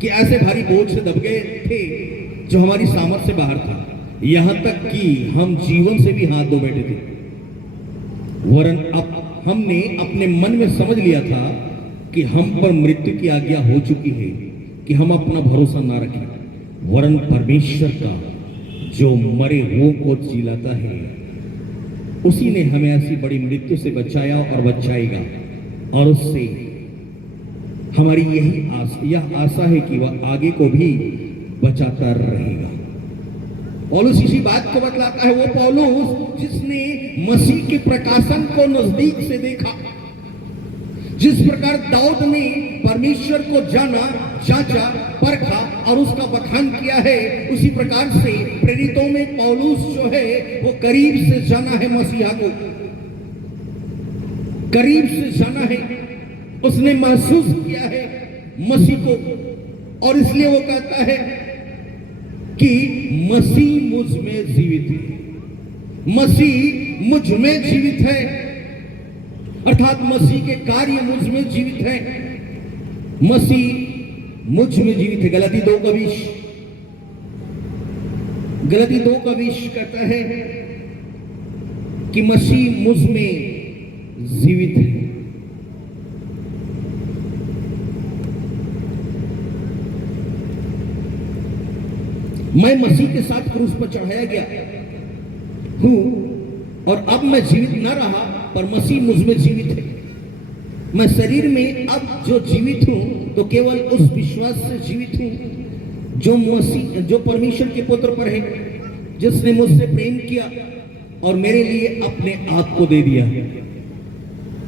कि ऐसे भारी बोझ से दब गए थे जो हमारी सामर्थ से बाहर था, यहां तक कि हम जीवन से भी हाथ धो बैठे थे। वरन अब हमने अपने मन में समझ लिया था कि हम पर मृत्यु की आज्ञा हो चुकी है, कि हम अपना भरोसा ना रखें, वरन परमेश्वर का जो मरे हुओं को जिलाता है, उसी ने हमें ऐसी बड़ी मृत्यु से बचाया और बचाएगा। और उससे हमारी यह आशा है कि वह आगे को भी बचाता रहेगा। पौलुस इसी बात को बतलाता है, वो पौलुस जिसने मसीह के प्रकाशन को नजदीक से देखा। जिस प्रकार दाऊद ने परमेश्वर को जाना, जांचा, परखा और उसका बखान किया है, उसी प्रकार से प्रेरितों में पौलुस जो है वो करीब से जाना है मसीहा को, करीब से जाना है, उसने महसूस किया है मसीह को। और इसलिए वो कहता है कि मसीह मुझ में जीवित है, मसीह मुझ में जीवित है, अर्थात मसीह के कार्य मुझ में जीवित है, मसीह मुझ में जीवित है। गलती 2:20 कहता है कि मसीह मुझ में जीवित है। मैं मसीह के साथ क्रूस पर चढ़ाया गया हूं और अब मैं जीवित न रहा, पर मसीह मुझ में जीवित है। मैं शरीर में अब जो जीवित हूं तो केवल उस विश्वास से जीवित हूं जो परमेश्वर के पुत्र पर है, जिसने मुझसे प्रेम किया और मेरे लिए अपने आप को दे दिया।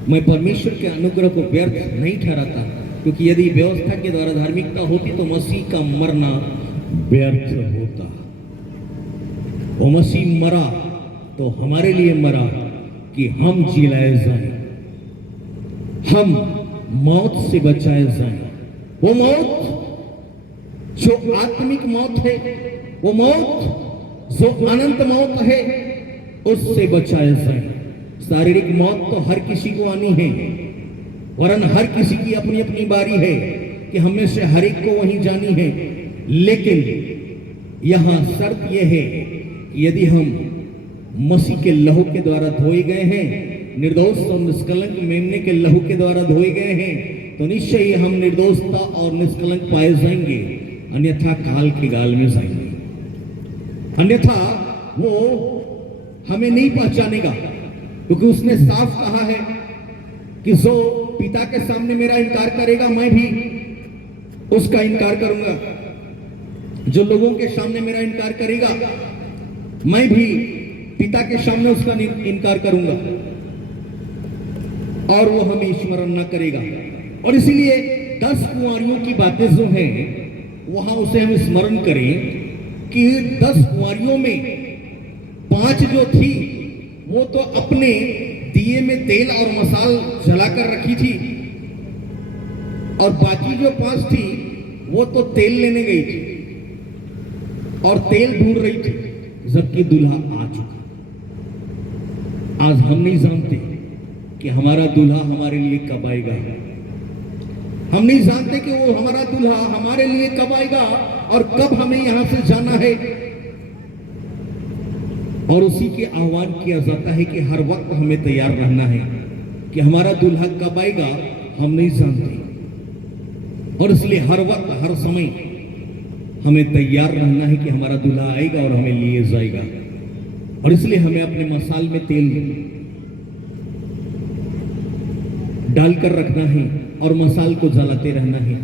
मैं परमेश्वर के अनुग्रह को व्यर्थ नहीं ठहराता, क्योंकि यदि व्यवस्था के द्वारा धार्मिकता होती तो मसीह का मरना व्यर्थ होता। वो मसीह मरा तो हमारे लिए मरा कि हम जिलाए जाएं, हम मौत से बचाए जाएं। वो मौत जो आत्मिक मौत है, वो मौत जो अनंत मौत है, उससे बचाए जाएं। शारीरिक मौत तो हर किसी को आनी है, वरन हर किसी की अपनी अपनी बारी है कि हमें से हर एक को वहीं जानी है। लेकिन यहां शर्त यह है कि यदि हम मसीह के लहू के द्वारा धोए गए हैं, निर्दोष और निष्कलंक मेमने के लहू के द्वारा धोए गए हैं, तो निश्चय ही हम निर्दोषता और निष्कलंक पाए जाएंगे, अन्यथा काल के गाल में जाएंगे। अन्यथा वो हमें नहीं पहचानेगा, क्योंकि उसने साफ कहा है कि जो पिता के सामने मेरा इनकार करेगा, मैं भी उसका इनकार करूंगा। जो लोगों के सामने मेरा इनकार करेगा, मैं भी पिता के सामने उसका इनकार करूंगा, और वो हमें स्मरण न करेगा। और इसीलिए 10 कुंवारियों की बातें जो हैं वहां उसे हम स्मरण करें कि 10 कुंवारियों में 5 जो थी वो तो अपने दिए में तेल और मसाल जलाकर रखी थी, और बाकी जो 5 थी वो तो तेल लेने गई थी और तेल ढूंढ रही थी, जबकि दूल्हा आ चुका। आज हम नहीं जानते कि हमारा दूल्हा हमारे लिए कब आएगा। हम नहीं जानते कि वो हमारा दूल्हा हमारे लिए कब आएगा और कब हमें यहां से जाना है। और उसी के आह्वान किया जाता है कि हर वक्त हमें तैयार रहना है, कि हमारा दूल्हा कब आएगा हम नहीं जानते। और इसलिए हर वक्त हर समय हमें तैयार रहना है कि हमारा दूल्हा आएगा और हमें लिए जाएगा। और इसलिए हमें अपने मसाल में तेल डालकर रखना है और मसाल को जलाते रहना है।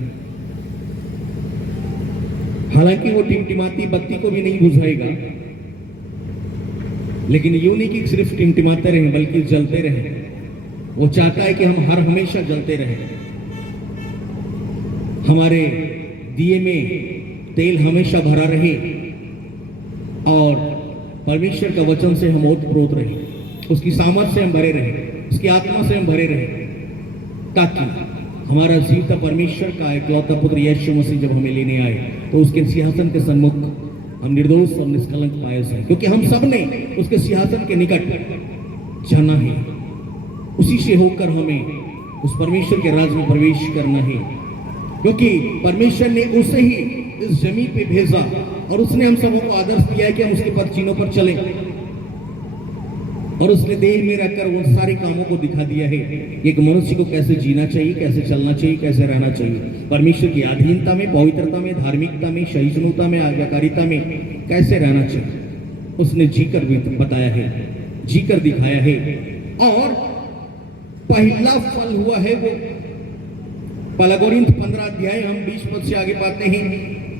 हालांकि वो टिमटिमाती बत्ती को भी नहीं बुझाएगा, लेकिन यूं नहीं कि सिर्फ टिमटिमाते रहें, बल्कि जलते रहें। वो चाहता है कि हम हर हमेशा जलते रहें, हमारे दिए में तेल हमेशा भरा रहे और परमेश्वर का वचन से हम ओतप्रोत रहे, उसकी सामर्थ से हम भरे रहे, उसकी आत्मा से हम भरे रहे, ताकि हमारा जीवता परमेश्वर का इकलौता पुत्र यीशु मसीह जब हमें लेने आए तो उसके सिंहासन के सन्मुख हम निर्दोष और निष्कलंक पाए जाए, क्योंकि हम सब ने उसके सिंहासन के निकट जाना है। उसी से होकर हमें उस परमेश्वर के राज में प्रवेश करना है, क्योंकि परमेश्वर ने उसे ही इस जमीन पे भेजा और उसने हम सबों को आदर्श दिया है कि हम उसके पद चिन्हों पर चले, और उसने देह में रहकर उन सारे कामों को दिखा दिया है कि एक मनुष्य को कैसे जीना चाहिए, कैसे चलना चाहिए, कैसे रहना चाहिए, परमेश्वर की अधीनता में, पवित्रता में, धार्मिकता में, सहिष्णुता में, आज्ञाकारिता में कैसे रहना चाहिए। उसने जीकर भी बताया है, जीकर दिखाया है। और पहला फल हुआ है वो पहला कोरिन्थ 15 अध्याय हम 20 पद से आगे पाते हैं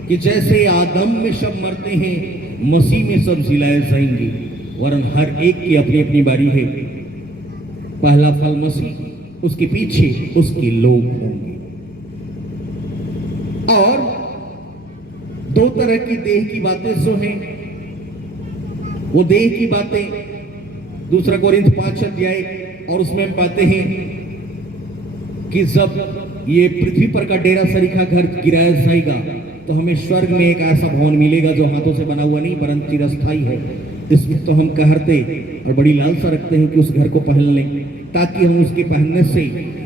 कि जैसे आदम में सब मरते हैं, मसीह में सब जिलाए जाएंगे, वरन हर एक की अपनी अपनी बारी है। पहला फल मसीह, उसके पीछे उसके लोग होंगे। और दो तरह की देह की बातें जो हैं, वो देह की बातें 2 कोरिन्थ 5 अध्याय और उसमें हम पाते हैं कि जब ये पृथ्वी पर का डेरा सरीखा घर गिराया जाएगा तो हमें स्वर्ग में एक ऐसा भवन मिलेगा जो हाथों से बना हुआ नहीं परंतु चिरस्थायी है। इसमें तो हम कहते और बड़ी लालसा रखते हैं कि उस घर को पहन लें ताकि हम उसके पहनने से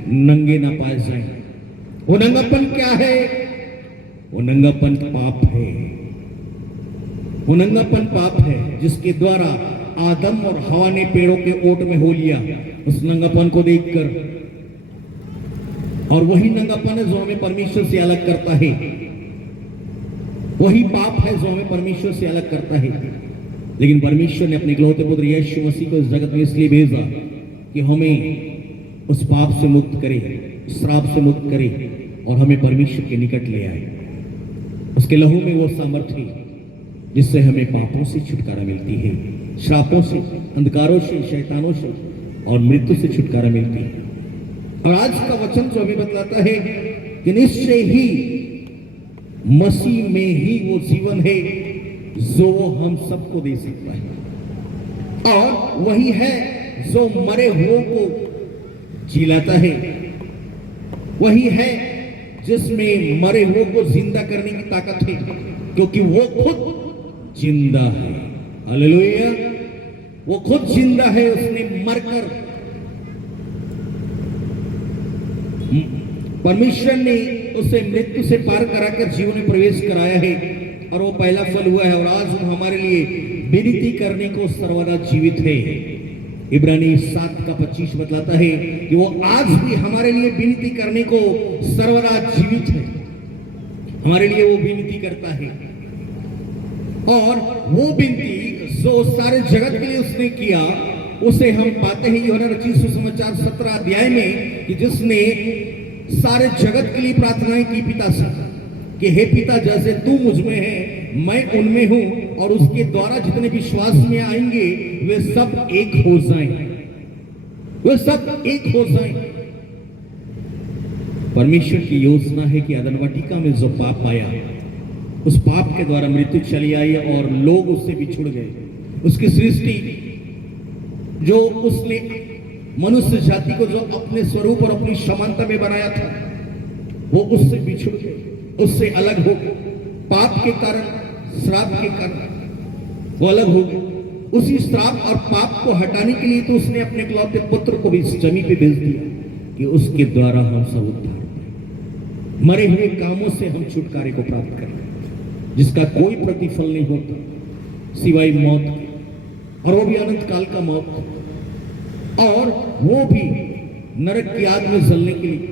नंगे ना पाए जाएं। वो नंगापन क्या है? वो नंगापन पाप है। वो नंगापन पाप है जिसके द्वारा आदम और हवा ने पेड़ों के ओट में हो लिया उस नंगापन को देखकर, और वही नंगापन है जो हमें परमेश्वर से अलग करता है। वही पाप है जो हमें परमेश्वर से अलग करता है। लेकिन परमेश्वर ने अपने इकलौते पुत्र यीशु मसीह को इस जगत में इसलिए भेजा कि हमें उस पाप से मुक्त करे, श्राप से मुक्त करे और हमें परमेश्वर के निकट ले आए। उसके लहू में वो सामर्थ्य है जिससे हमें पापों से छुटकारा मिलती है, श्रापों से, अंधकारों से, शैतानों से और मृत्यु से छुटकारा मिलती है। और आज का वचन जो हमें बतलाता है कि निश्चय ही मसीह में ही वो जीवन है जो हम सबको दे सकता है, और वही है जो मरे हुओं को जिलाता है, वही है जिसमें मरे हुओं को जिंदा करने की ताकत है, क्योंकि वो खुद जिंदा है। हालेलुया! वो खुद जिंदा है। उसने मरकर, परमेश्वर ने उसे मृत्यु से पार कराकर जीवन में प्रवेश कराया है और वो पहला फल हुआ है। और आज वो हमारे लिए विनती करने को सर्वदा जीवित है। इब्रानी 7:25 बतलाता है कि वो आज भी हमारे लिए विनती करने को सर्वदा जीवित है। हमारे लिए वो विनती करता है, और वो विनती जो सारे जगत के लिए उसने किया उसे हम पाते हैं यूहन्ना रचित सुसमाचार 17 अध्याय में कि जिसने सारे जगत के लिए प्रार्थनाएं की पिता से कि हे पिता, जैसे तू मुझ में है मैं उनमें हूं, और उसके द्वारा जितने विश्वास में आएंगे वे सब एक हो जाएं, वे सब एक हो जाएं। परमेश्वर की योजना है कि अदन वाटिका में जो पाप आया उस पाप के द्वारा मृत्यु चली आई और लोग उससे बिछुड़ गए। उसकी सृष्टि जो उसने मनुष्य जाति को जो अपने स्वरूप और अपनी समानता में बनाया था वो उससे बिछुड़ गए, उससे अलग हो गए। पाप के कारण, श्राप के कारण वो अलग हो गए। उसी श्राप और पाप को हटाने के लिए तो उसने अपने इकलौते पुत्र को भी इस जमीन पे भेज दिया कि उसके द्वारा हम सब उद्धार पाएं, मरे हुए कामों से हम छुटकारे को प्राप्त करें, जिसका कोई प्रतिफल नहीं होता सिवाय मौत के, और वो भी अनंत काल का मौत, और वो भी नरक की आग में जलने के लिए।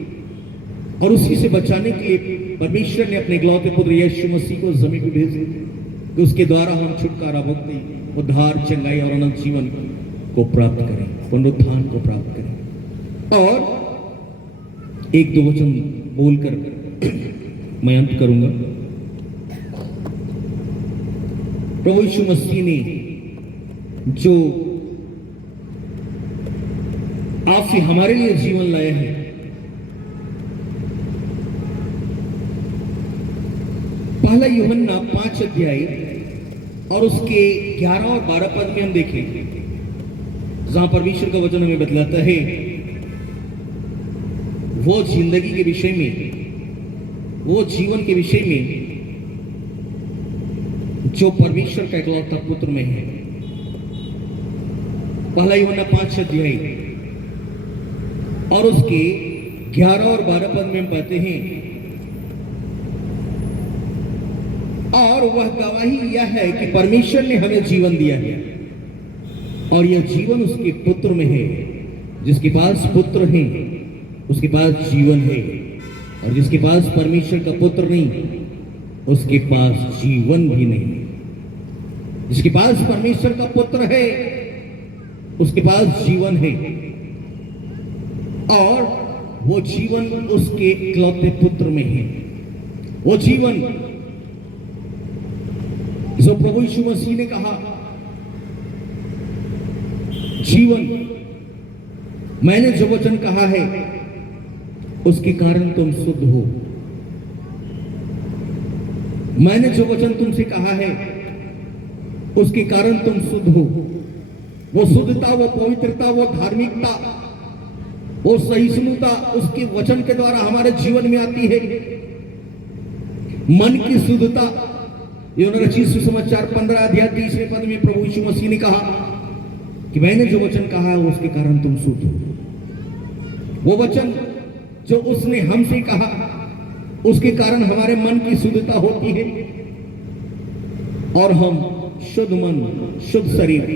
और उसी से बचाने के लिए परमेश्वर ने अपने इकलौते पुत्र यीशु मसीह को जमीन पर भेज दिया कि उसके द्वारा हम छुटकारा, मुक्ति, उद्धार, चंगाई और अनंत जीवन को प्राप्त करें, पुनरुत्थान को प्राप्त करें। और एक दो वचन बोलकर मैं अंत करूंगा। प्रभु यीशु मसीह ने जो आपसे हमारे लिए जीवन लाया है, पहला यूहन्ना 5 अध्याय और उसके 11 और 12 पद में हम देखें जहां परमेश्वर का वचन हमें बतलाता है, वो जिंदगी के विषय में, वो जीवन के विषय में जो परमेश्वर का इकलौता पुत्र में है। पहला यूहन्ना 5 अध्याय और उसके 11 और 12 पद में हम पाते हैं, और वह गवाही यह है कि परमेश्वर ने हमें जीवन दिया है और यह जीवन उसके पुत्र में है। जिसके पास पुत्र है उसके पास जीवन है, और जिसके पास परमेश्वर का पुत्र नहीं उसके पास जीवन भी नहीं। जिसके पास परमेश्वर का पुत्र है उसके पास जीवन है, और वो जीवन उसके इकलौते पुत्र में है। वो जीवन जो प्रभु यीशु मसीह ने कहा, जीवन मैंने जो वचन कहा है उसके कारण तुम शुद्ध हो। मैंने जो वचन तुमसे कहा है उसके कारण तुम शुद्ध हो। वो शुद्धता, वो पवित्रता, वो धार्मिकता, वो सहिष्णुता उसके वचन के द्वारा हमारे जीवन में आती है। मन की शुद्धता, यूहन्ना रचित सुसमाचार 15 अध्याय 30वें पद में प्रभु यीशु मसीह ने कहा कि मैंने जो वचन कहा है उसके कारण तुम शुद्ध हो। वो वचन जो उसने हमसे कहा उसके कारण हमारे मन की शुद्धता होती है और हम शुद्ध मन, शुद्ध शरीर,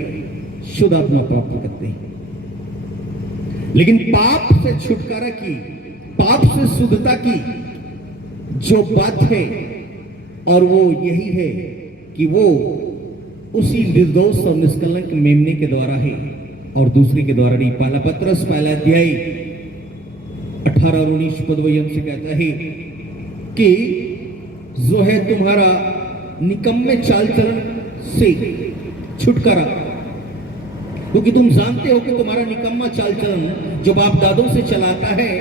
शुद्ध आत्मा प्राप्त करते हैं। लेकिन पाप से छुटकारा की, पाप से शुद्धता की जो बात है, और वो यही है कि वो उसी निर्दोष और निष्कलंक मेमने के द्वारा है और दूसरे के द्वारा नहीं। पहला पत्रस पहला अध्याय 18 और 19 पद वही हमसे कहता है कि जो है तुम्हारा निकम्मे चाल चलन से छुटकारा, क्योंकि तुम जानते हो कि तुम्हारा निकम्मा चाल चलन जो बाप दादों से चलाता है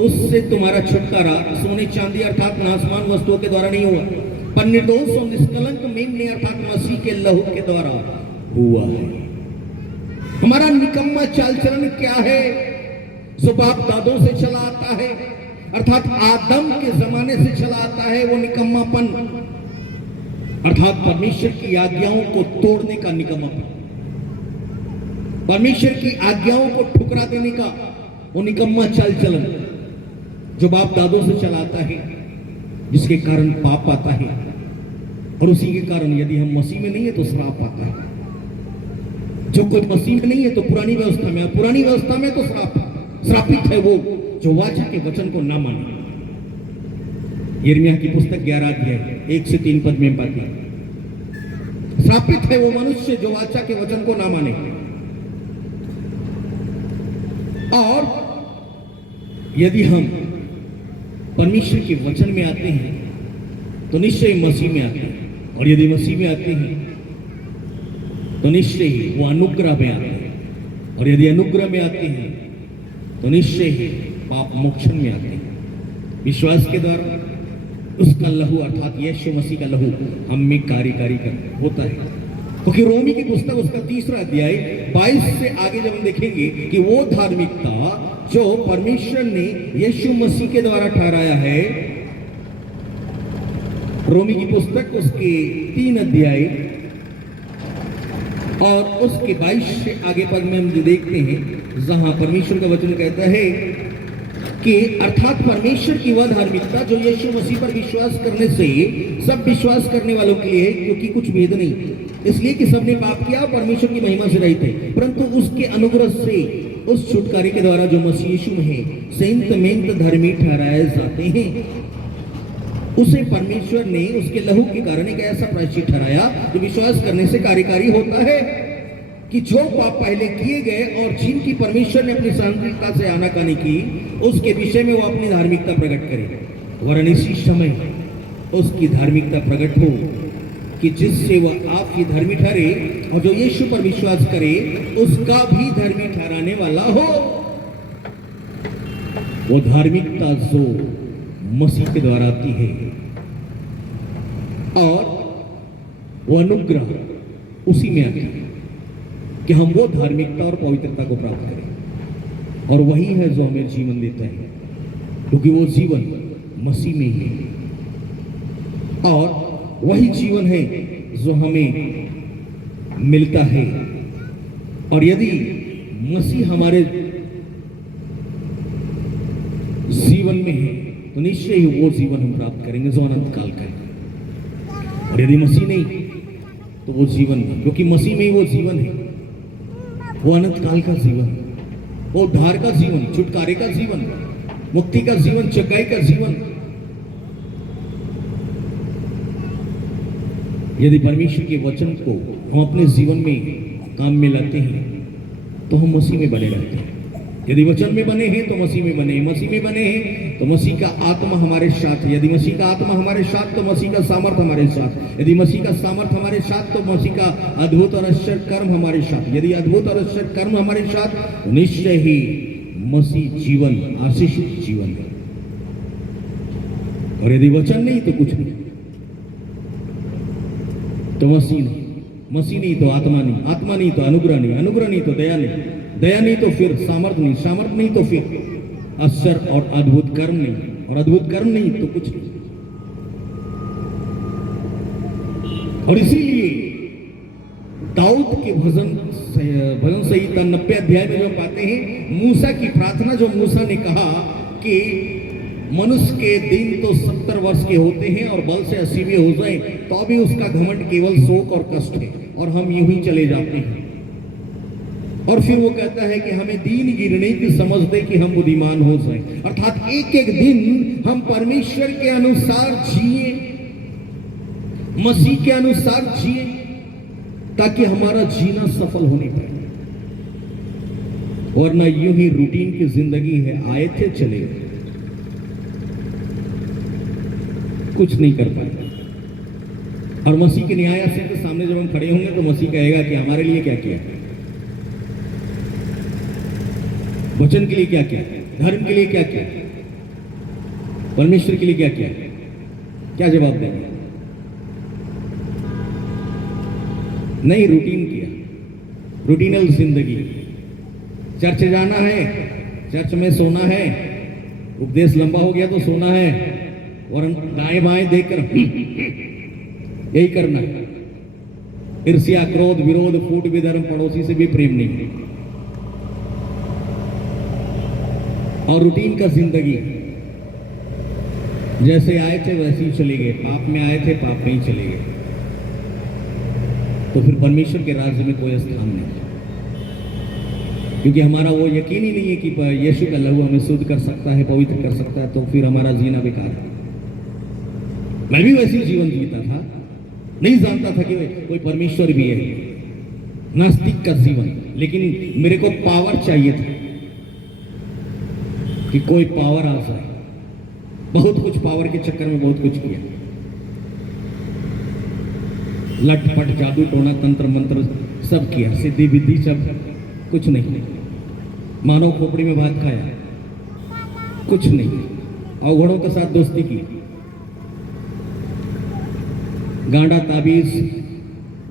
उससे तुम्हारा छुटकारा सोने चांदी अर्थात नासमान वस्तुओं के द्वारा नहीं हुआ, पर निर्दोष और निष्कलंक मेमने अर्थात मसीह के लहू के द्वारा हुआ है। हमारा निकम्मा चाल चलन क्या है? जो बाप दादों से चला आता है, अर्थात आदम के जमाने से चला आता है, वो निकम्मापन, अर्थात परमेश्वर की आज्ञाओं को तोड़ने का निकम्मापन, परमेश्वर की आज्ञाओं को ठुकरा देने का वो निकम्मा चाल चलन जो बाप दादों से चलाता है, जिसके कारण पाप आता है, और उसी के कारण यदि हम मसीह में नहीं है तो श्राप आता है। जो कोई मसीह में नहीं है तो पुरानी व्यवस्था में, पुरानी व्यवस्था में तो श्रापित है वो जो वाचा के वचन को ना माने। यिर्मयाह की पुस्तक 11 अध्याय 1 से 3 पद में पाते हैं, श्रापित है वो मनुष्य जो वाचा के वचन को ना माने। और यदि हम परमेश्वर के वचन में आते हैं तो निश्चय मसीह में आते हैं, और यदि मसीह में आते हैं तो निश्चय ही वो अनुग्रह में आते हैं, और यदि अनुग्रह में आते हैं तो निश्चय ही पाप मोक्षण में आते हैं। विश्वास के द्वारा उसका लहू अर्थात यीशु मसीह का लहू हम में कार्यकारी होता है। क्योंकि रोमी की पुस्तक उसका 3रा अध्याय 22 से आगे जब हम देखेंगे कि वो धार्मिकता जो परमेश्वर ने यीशु मसीह के द्वारा ठहराया है, रोमी की पुस्तक उसके 3 अध्याय और उसके 22 से आगे पद में हम जो देखते हैं जहां परमेश्वर का वचन कहता है कि अर्थात परमेश्वर की वह धार्मिकता जो यीशु मसीह पर विश्वास करने से सब विश्वास करने वालों के लिए है, क्योंकि कुछ भेद नहीं, इसलिए कि सबने पाप किया परमेश्वर की महिमा से रहित थे, परंतु उसके अनुग्रह से उस छुटकारे के द्वारा जो मसीह यीशु में है संत मेंत धर्मी ठहराए जाते हैं। उसे परमेश्वर ने उसके लहू के कारण एक ऐसा प्रायश्चित ठहराया जो विश्वास करने से कार्यकारी होता है कि जो पाप पहले किए गए और जिनकी परमेश्वर ने अपनी सहनशीलता से आनाकानी की उसके विषय में वो अपनी धार्मिकता प्रकट करे, वरन इसी समय उसकी धार्मिकता प्रकट हो कि जिससे वह आपकी धर्मी ठहरे और जो यीशु पर विश्वास करे उसका भी धर्मी ठहराने वाला हो। वो धार्मिकता जो मसीह के द्वारा आती है और वो अनुग्रह उसी में आती है कि हम वो धार्मिकता और पवित्रता को प्राप्त करें, और वही है जो हमें जीवन देता है। क्योंकि वो जीवन मसीह में ही है और वही जीवन है जो हमें मिलता है। और यदि मसीह हमारे जीवन में है तो निश्चय ही वो जीवन हम प्राप्त करेंगे जो अनंत काल का है। और यदि मसीह नहीं तो वो जीवन नहीं, क्योंकि मसीह में ही वो जीवन है, वो अनंत काल का जीवन, वो उद्धार का जीवन, छुटकारे का जीवन, मुक्ति का जीवन, चंगाई का जीवन। यदि परमेश्वर के वचन को हम अपने जीवन में काम में लाते हैं तो हम मसीह में बने रहते हैं। यदि वचन में बने हैं तो मसीह में बने, मसीह में बने हैं तो मसीह का आत्मा हमारे साथ है। यदि मसीह का आत्मा हमारे साथ तो मसीह का सामर्थ हमारे साथ। यदि मसीह का सामर्थ हमारे साथ तो मसीह का अद्भुत और आश्चर्य कर्म हमारे साथ। यदि अद्भुत और आश्चर्य कर्म हमारे साथ तो निश्चय ही मसीह जीवन आशीषित जीवन है। और यदि वचन नहीं तो कुछ नहीं, तो मसीह नहीं, मसीह नहीं तो आत्मा नहीं, आत्मा नहीं तो अनुग्रह नहीं, अनुग्रह नहीं तो दया नहीं, दया नहीं तो फिर सामर्थ नहीं, सामर्थ नहीं तो फिर आश्चर्य और अद्भुत कर्म नहीं, और अद्भुत कर्म नहीं तो कुछ नहीं। और इसीलिए दाऊद के भजन संहिता 90 अध्याय में जो पाते हैं मूसा की प्रार्थना, जो मूसा ने कहा कि मनुष्य के दिन तो 70 वर्ष के होते हैं और बल से 80 भी हो जाए तो भी उसका घमंड केवल शोक और कष्ट है और हम यूं ही चले जाते हैं। और फिर वो कहता है कि हमें दीन गिरने की समझ दे कि हम बुद्धिमान हो जाए, अर्थात एक एक दिन हम परमेश्वर के अनुसार जिए, मसीह के अनुसार जिए, ताकि हमारा जीना सफल होने पाए। वरना यूं ही रूटीन की जिंदगी है, आए थे चले गए, कुछ नहीं कर पाए। और मसीह के न्यायासन के सामने जब हम खड़े होंगे तो मसीह कहेगा कि हमारे लिए क्या किया, वचन के लिए क्या किया, धर्म के लिए क्या किया, परमेश्वर के लिए क्या किया, क्या जवाब देंगे? नहीं, रूटीन किया, रूटीनल जिंदगी। चर्च जाना है, चर्च में सोना है, उपदेश लंबा हो गया तो सोना है, और दाएं बाएं देखकर यही करना है। ईर्ष्या, क्रोध, विरोध, फूट विधर्म, पड़ोसी से भी प्रेम नहीं। और रूटीन का जिंदगी, जैसे आए थे वैसे ही चले गए, पाप में आए थे पाप में ही चले गए, तो फिर परमेश्वर के राज्य में कोई स्थान नहीं। क्योंकि हमारा वो यकीन ही नहीं है कि यीशु का लहू हमें शुद्ध कर सकता है, पवित्र कर सकता है, तो फिर हमारा जीना बेकार है। मैं भी वैसे ही जीवन जीता था, नहीं जानता था कि कोई परमेश्वर भी है, नास्तिक का जीवन। लेकिन मेरे को पावर चाहिए था कि कोई पावर आ जाए। बहुत कुछ पावर के चक्कर में बहुत कुछ किया, लटपट, जादू टोना, तंत्र मंत्र सब किया, सिद्धि विद्धि सब, कुछ नहीं। मानव खोपड़ी में भात खाया, कुछ नहीं। अवघड़ों के साथ दोस्ती की, गांडा, ताबीज,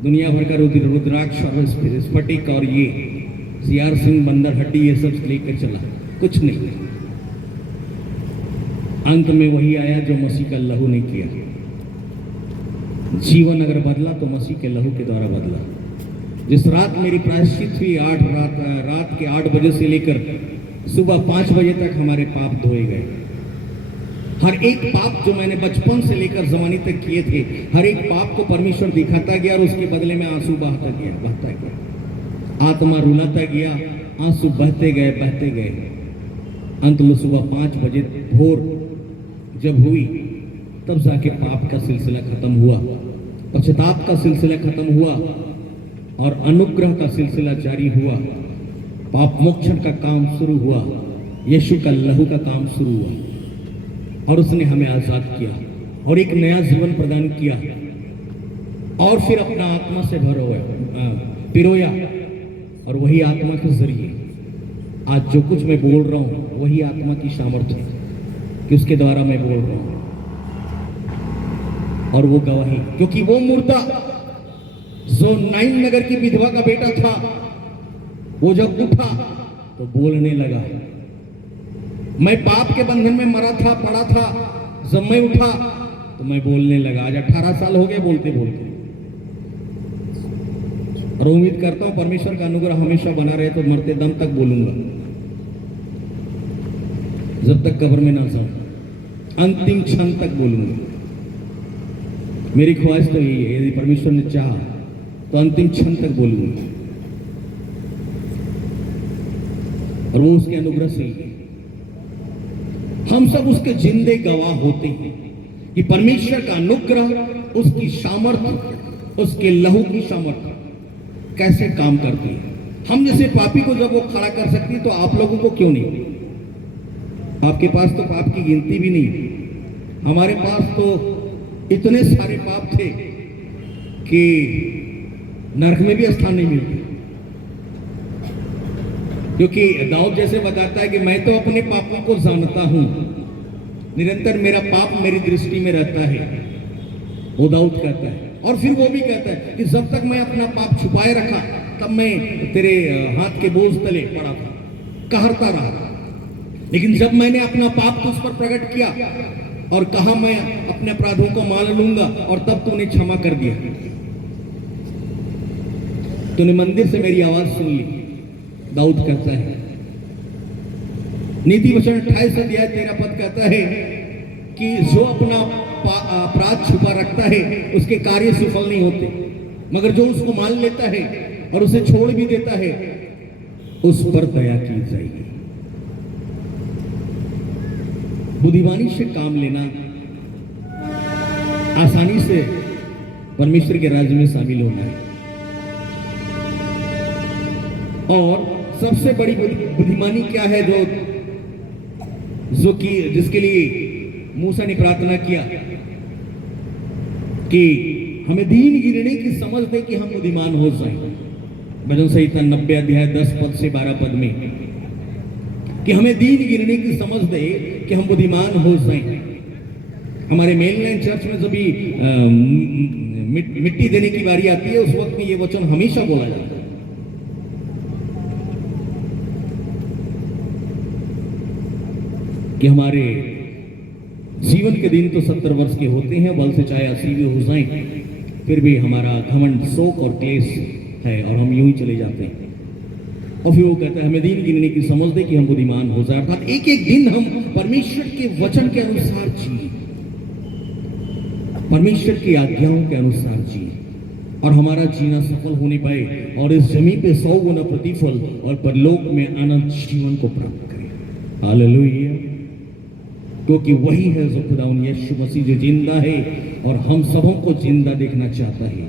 दुनिया भर का रुद्राक्ष और स्फटिक और ये सियार सिंह, बंदर हड्डी, ये सब लेकर चला, कुछ नहीं। अंत में वही आया जो मसीह का लहू ने किया। जीवन अगर बदला तो मसीह के लहू के द्वारा बदला। जिस रात मेरी प्रायश्चित हुई, रात के 8 बजे से लेकर सुबह 5 बजे तक हमारे पाप धोए गए। हर एक पाप जो मैंने बचपन से लेकर जवानी तक किए थे, हर एक पाप को परमेश्वर दिखाता गया और उसके बदले में आंसू बहाता गया। आत्मा रुलाता गया, आंसू बहते गए। अंत में सुबह 5 बजे भोर जब हुई, तब जाके पाप का सिलसिला खत्म हुआ, पश्चाताप का सिलसिला खत्म हुआ और अनुग्रह का सिलसिला जारी हुआ। पाप मोक्षण का काम शुरू हुआ, यीशु का लहू का काम शुरू हुआ और उसने हमें आजाद किया और एक नया जीवन प्रदान किया। और फिर अपना आत्मा से पिरोया, और वही आत्मा के जरिए आज जो कुछ मैं बोल रहा हूं वही आत्मा की सामर्थ्य है कि उसके द्वारा मैं बोल रहा हूं। और वो गवाही, क्योंकि वो मुर्दा जो नाइन नगर की विधवा का बेटा था, वो जब उठा तो बोलने लगा, मैं पाप के बंधन में मरा था, पड़ा था। जब मैं उठा तो मैं बोलने लगा। आज 18 साल हो गए बोलते बोलते। और उम्मीद करता हूं परमेश्वर का अनुग्रह हमेशा बना रहे तो मरते दम तक बोलूंगा, जब तक कब्र में ना जाऊं, अंतिम क्षण तक बोलूंगा। मेरी ख्वाहिश तो यही है, यदि परमेश्वर ने चाहा तो अंतिम क्षण तक बोलूंगा। और वो उसके अनुग्रह से ही है। हम सब उसके जिंदे गवाह होते हैं कि परमेश्वर का अनुग्रह, उसकी सामर्थ्य, उसके लहू की सामर्थ्य कैसे काम करती है। हम जैसे पापी को जब वो खड़ा कर सकती है तो आप लोगों को क्यों नहीं? आपके पास तो पाप की गिनती भी नहीं। हमारे पास तो इतने सारे पाप थे कि नरक में भी स्थान नहीं मिलता। क्योंकि दाऊद जैसे बताता है कि मैं तो अपने पापों को जानता हूं, निरंतर मेरा पाप मेरी दृष्टि में रहता है, वो दाऊद कहता है। और फिर वो भी कहता है कि जब तक मैं अपना पाप छुपाए रखा तब मैं तेरे हाथ के बोझ तले पड़ा था, कहरता रहा। लेकिन जब मैंने अपना पाप तुझ पर प्रकट किया और कहा मैं अपने अपराधों को मान लूंगा, और तब तूने क्षमा कर दिया। तूने मंदिर से मेरी आवाज सुन ली, दाऊद कहता है। नीति वचन 28 अध्याय 13 पद कहता है कि जो अपना अपराध छुपा रखता है उसके कार्य सफल नहीं होते, मगर जो उसको मान लेता है और उसे छोड़ भी देता है उस पर दया की जाएगी। बुद्धिमानी से काम लेना, आसानी से परमेश्वर के राज्य में शामिल होना है। और सबसे बड़ी बुद्धिमानी क्या है जो कि जिसके लिए मूसा ने प्रार्थना किया कि हमें दीन गिरने की समझ दे कि हम बुद्धिमान हो जाएं। भजन संहिता 90 अध्याय 10 पद से 12 पद में कि हमें दीन गिरने की समझ दे कि हम बुद्धिमान हो जाएं। हमारे मेनलाइन चर्च में जब भी मिट्टी देने की बारी आती है उस वक्त में ये वचन हमेशा बोला जाता है कि हमारे जीवन के दिन तो 70 वर्ष के होते हैं, बल से चाहे 80 भी हो जाएं, फिर भी हमारा घमंड, शोक और क्लेश है और हम यूं ही चले जाते हैं। और फिर वो कहता है हमें दिन गिनने की समझ दे कि हम बुद्धिमान हो जाए। अर्थात एक एक दिन हम परमेश्वर के वचन के अनुसार जिए, परमेश्वर की आज्ञाओं के अनुसार जिए, और हमारा जीना सफल होने पाए और इस जमीन पे 100 गुना प्रतिफल और परलोक में अनंत जीवन को प्राप्त करें। हालेलुया। क्योंकि वही है जो खुदावंद यीशु मसीह जो जिंदा है और हम सबों को जिंदा देखना चाहता है।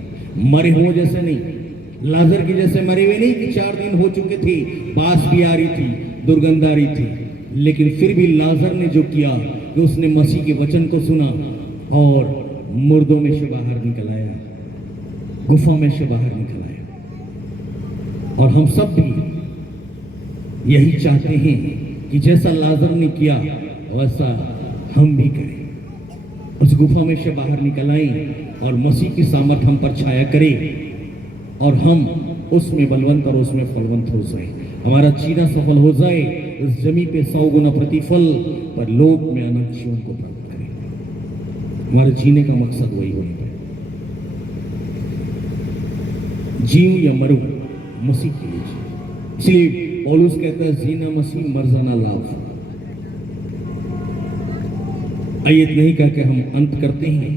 मरे हो जैसे नहीं, लाजर के जैसे मरे हुए नहीं कि 4 दिन हो चुके थे, बास भी आ रही थी, दुर्गंध आ रही थी, लेकिन फिर भी लाजर ने जो किया कि उसने मसीह के वचन को सुना और मुर्दों में से बाहर निकल आया, गुफा में से बाहर निकल आया। और हम सब भी यही चाहते हैं कि जैसा लाजर ने किया वैसा हम भी करें, उस गुफा में से बाहर निकल आए और मसीह की सामर्थ हम पर छाया करे और हम उसमें बलवंत और उसमें फलवंत हो जाए, हमारा जीना सफल to जाए, इस जमीन पे 100 गुना प्रतिफल पर लोक में अनंत जीवन को प्राप्त करें। हमारे जीने का मकसद वही होना है, जीव या मरो मसीह के लिए। इसलिए पौलुस कहता है जीना मसीह, मर जाना लाभ। आइए नहीं कह के हम अंत करते हैं।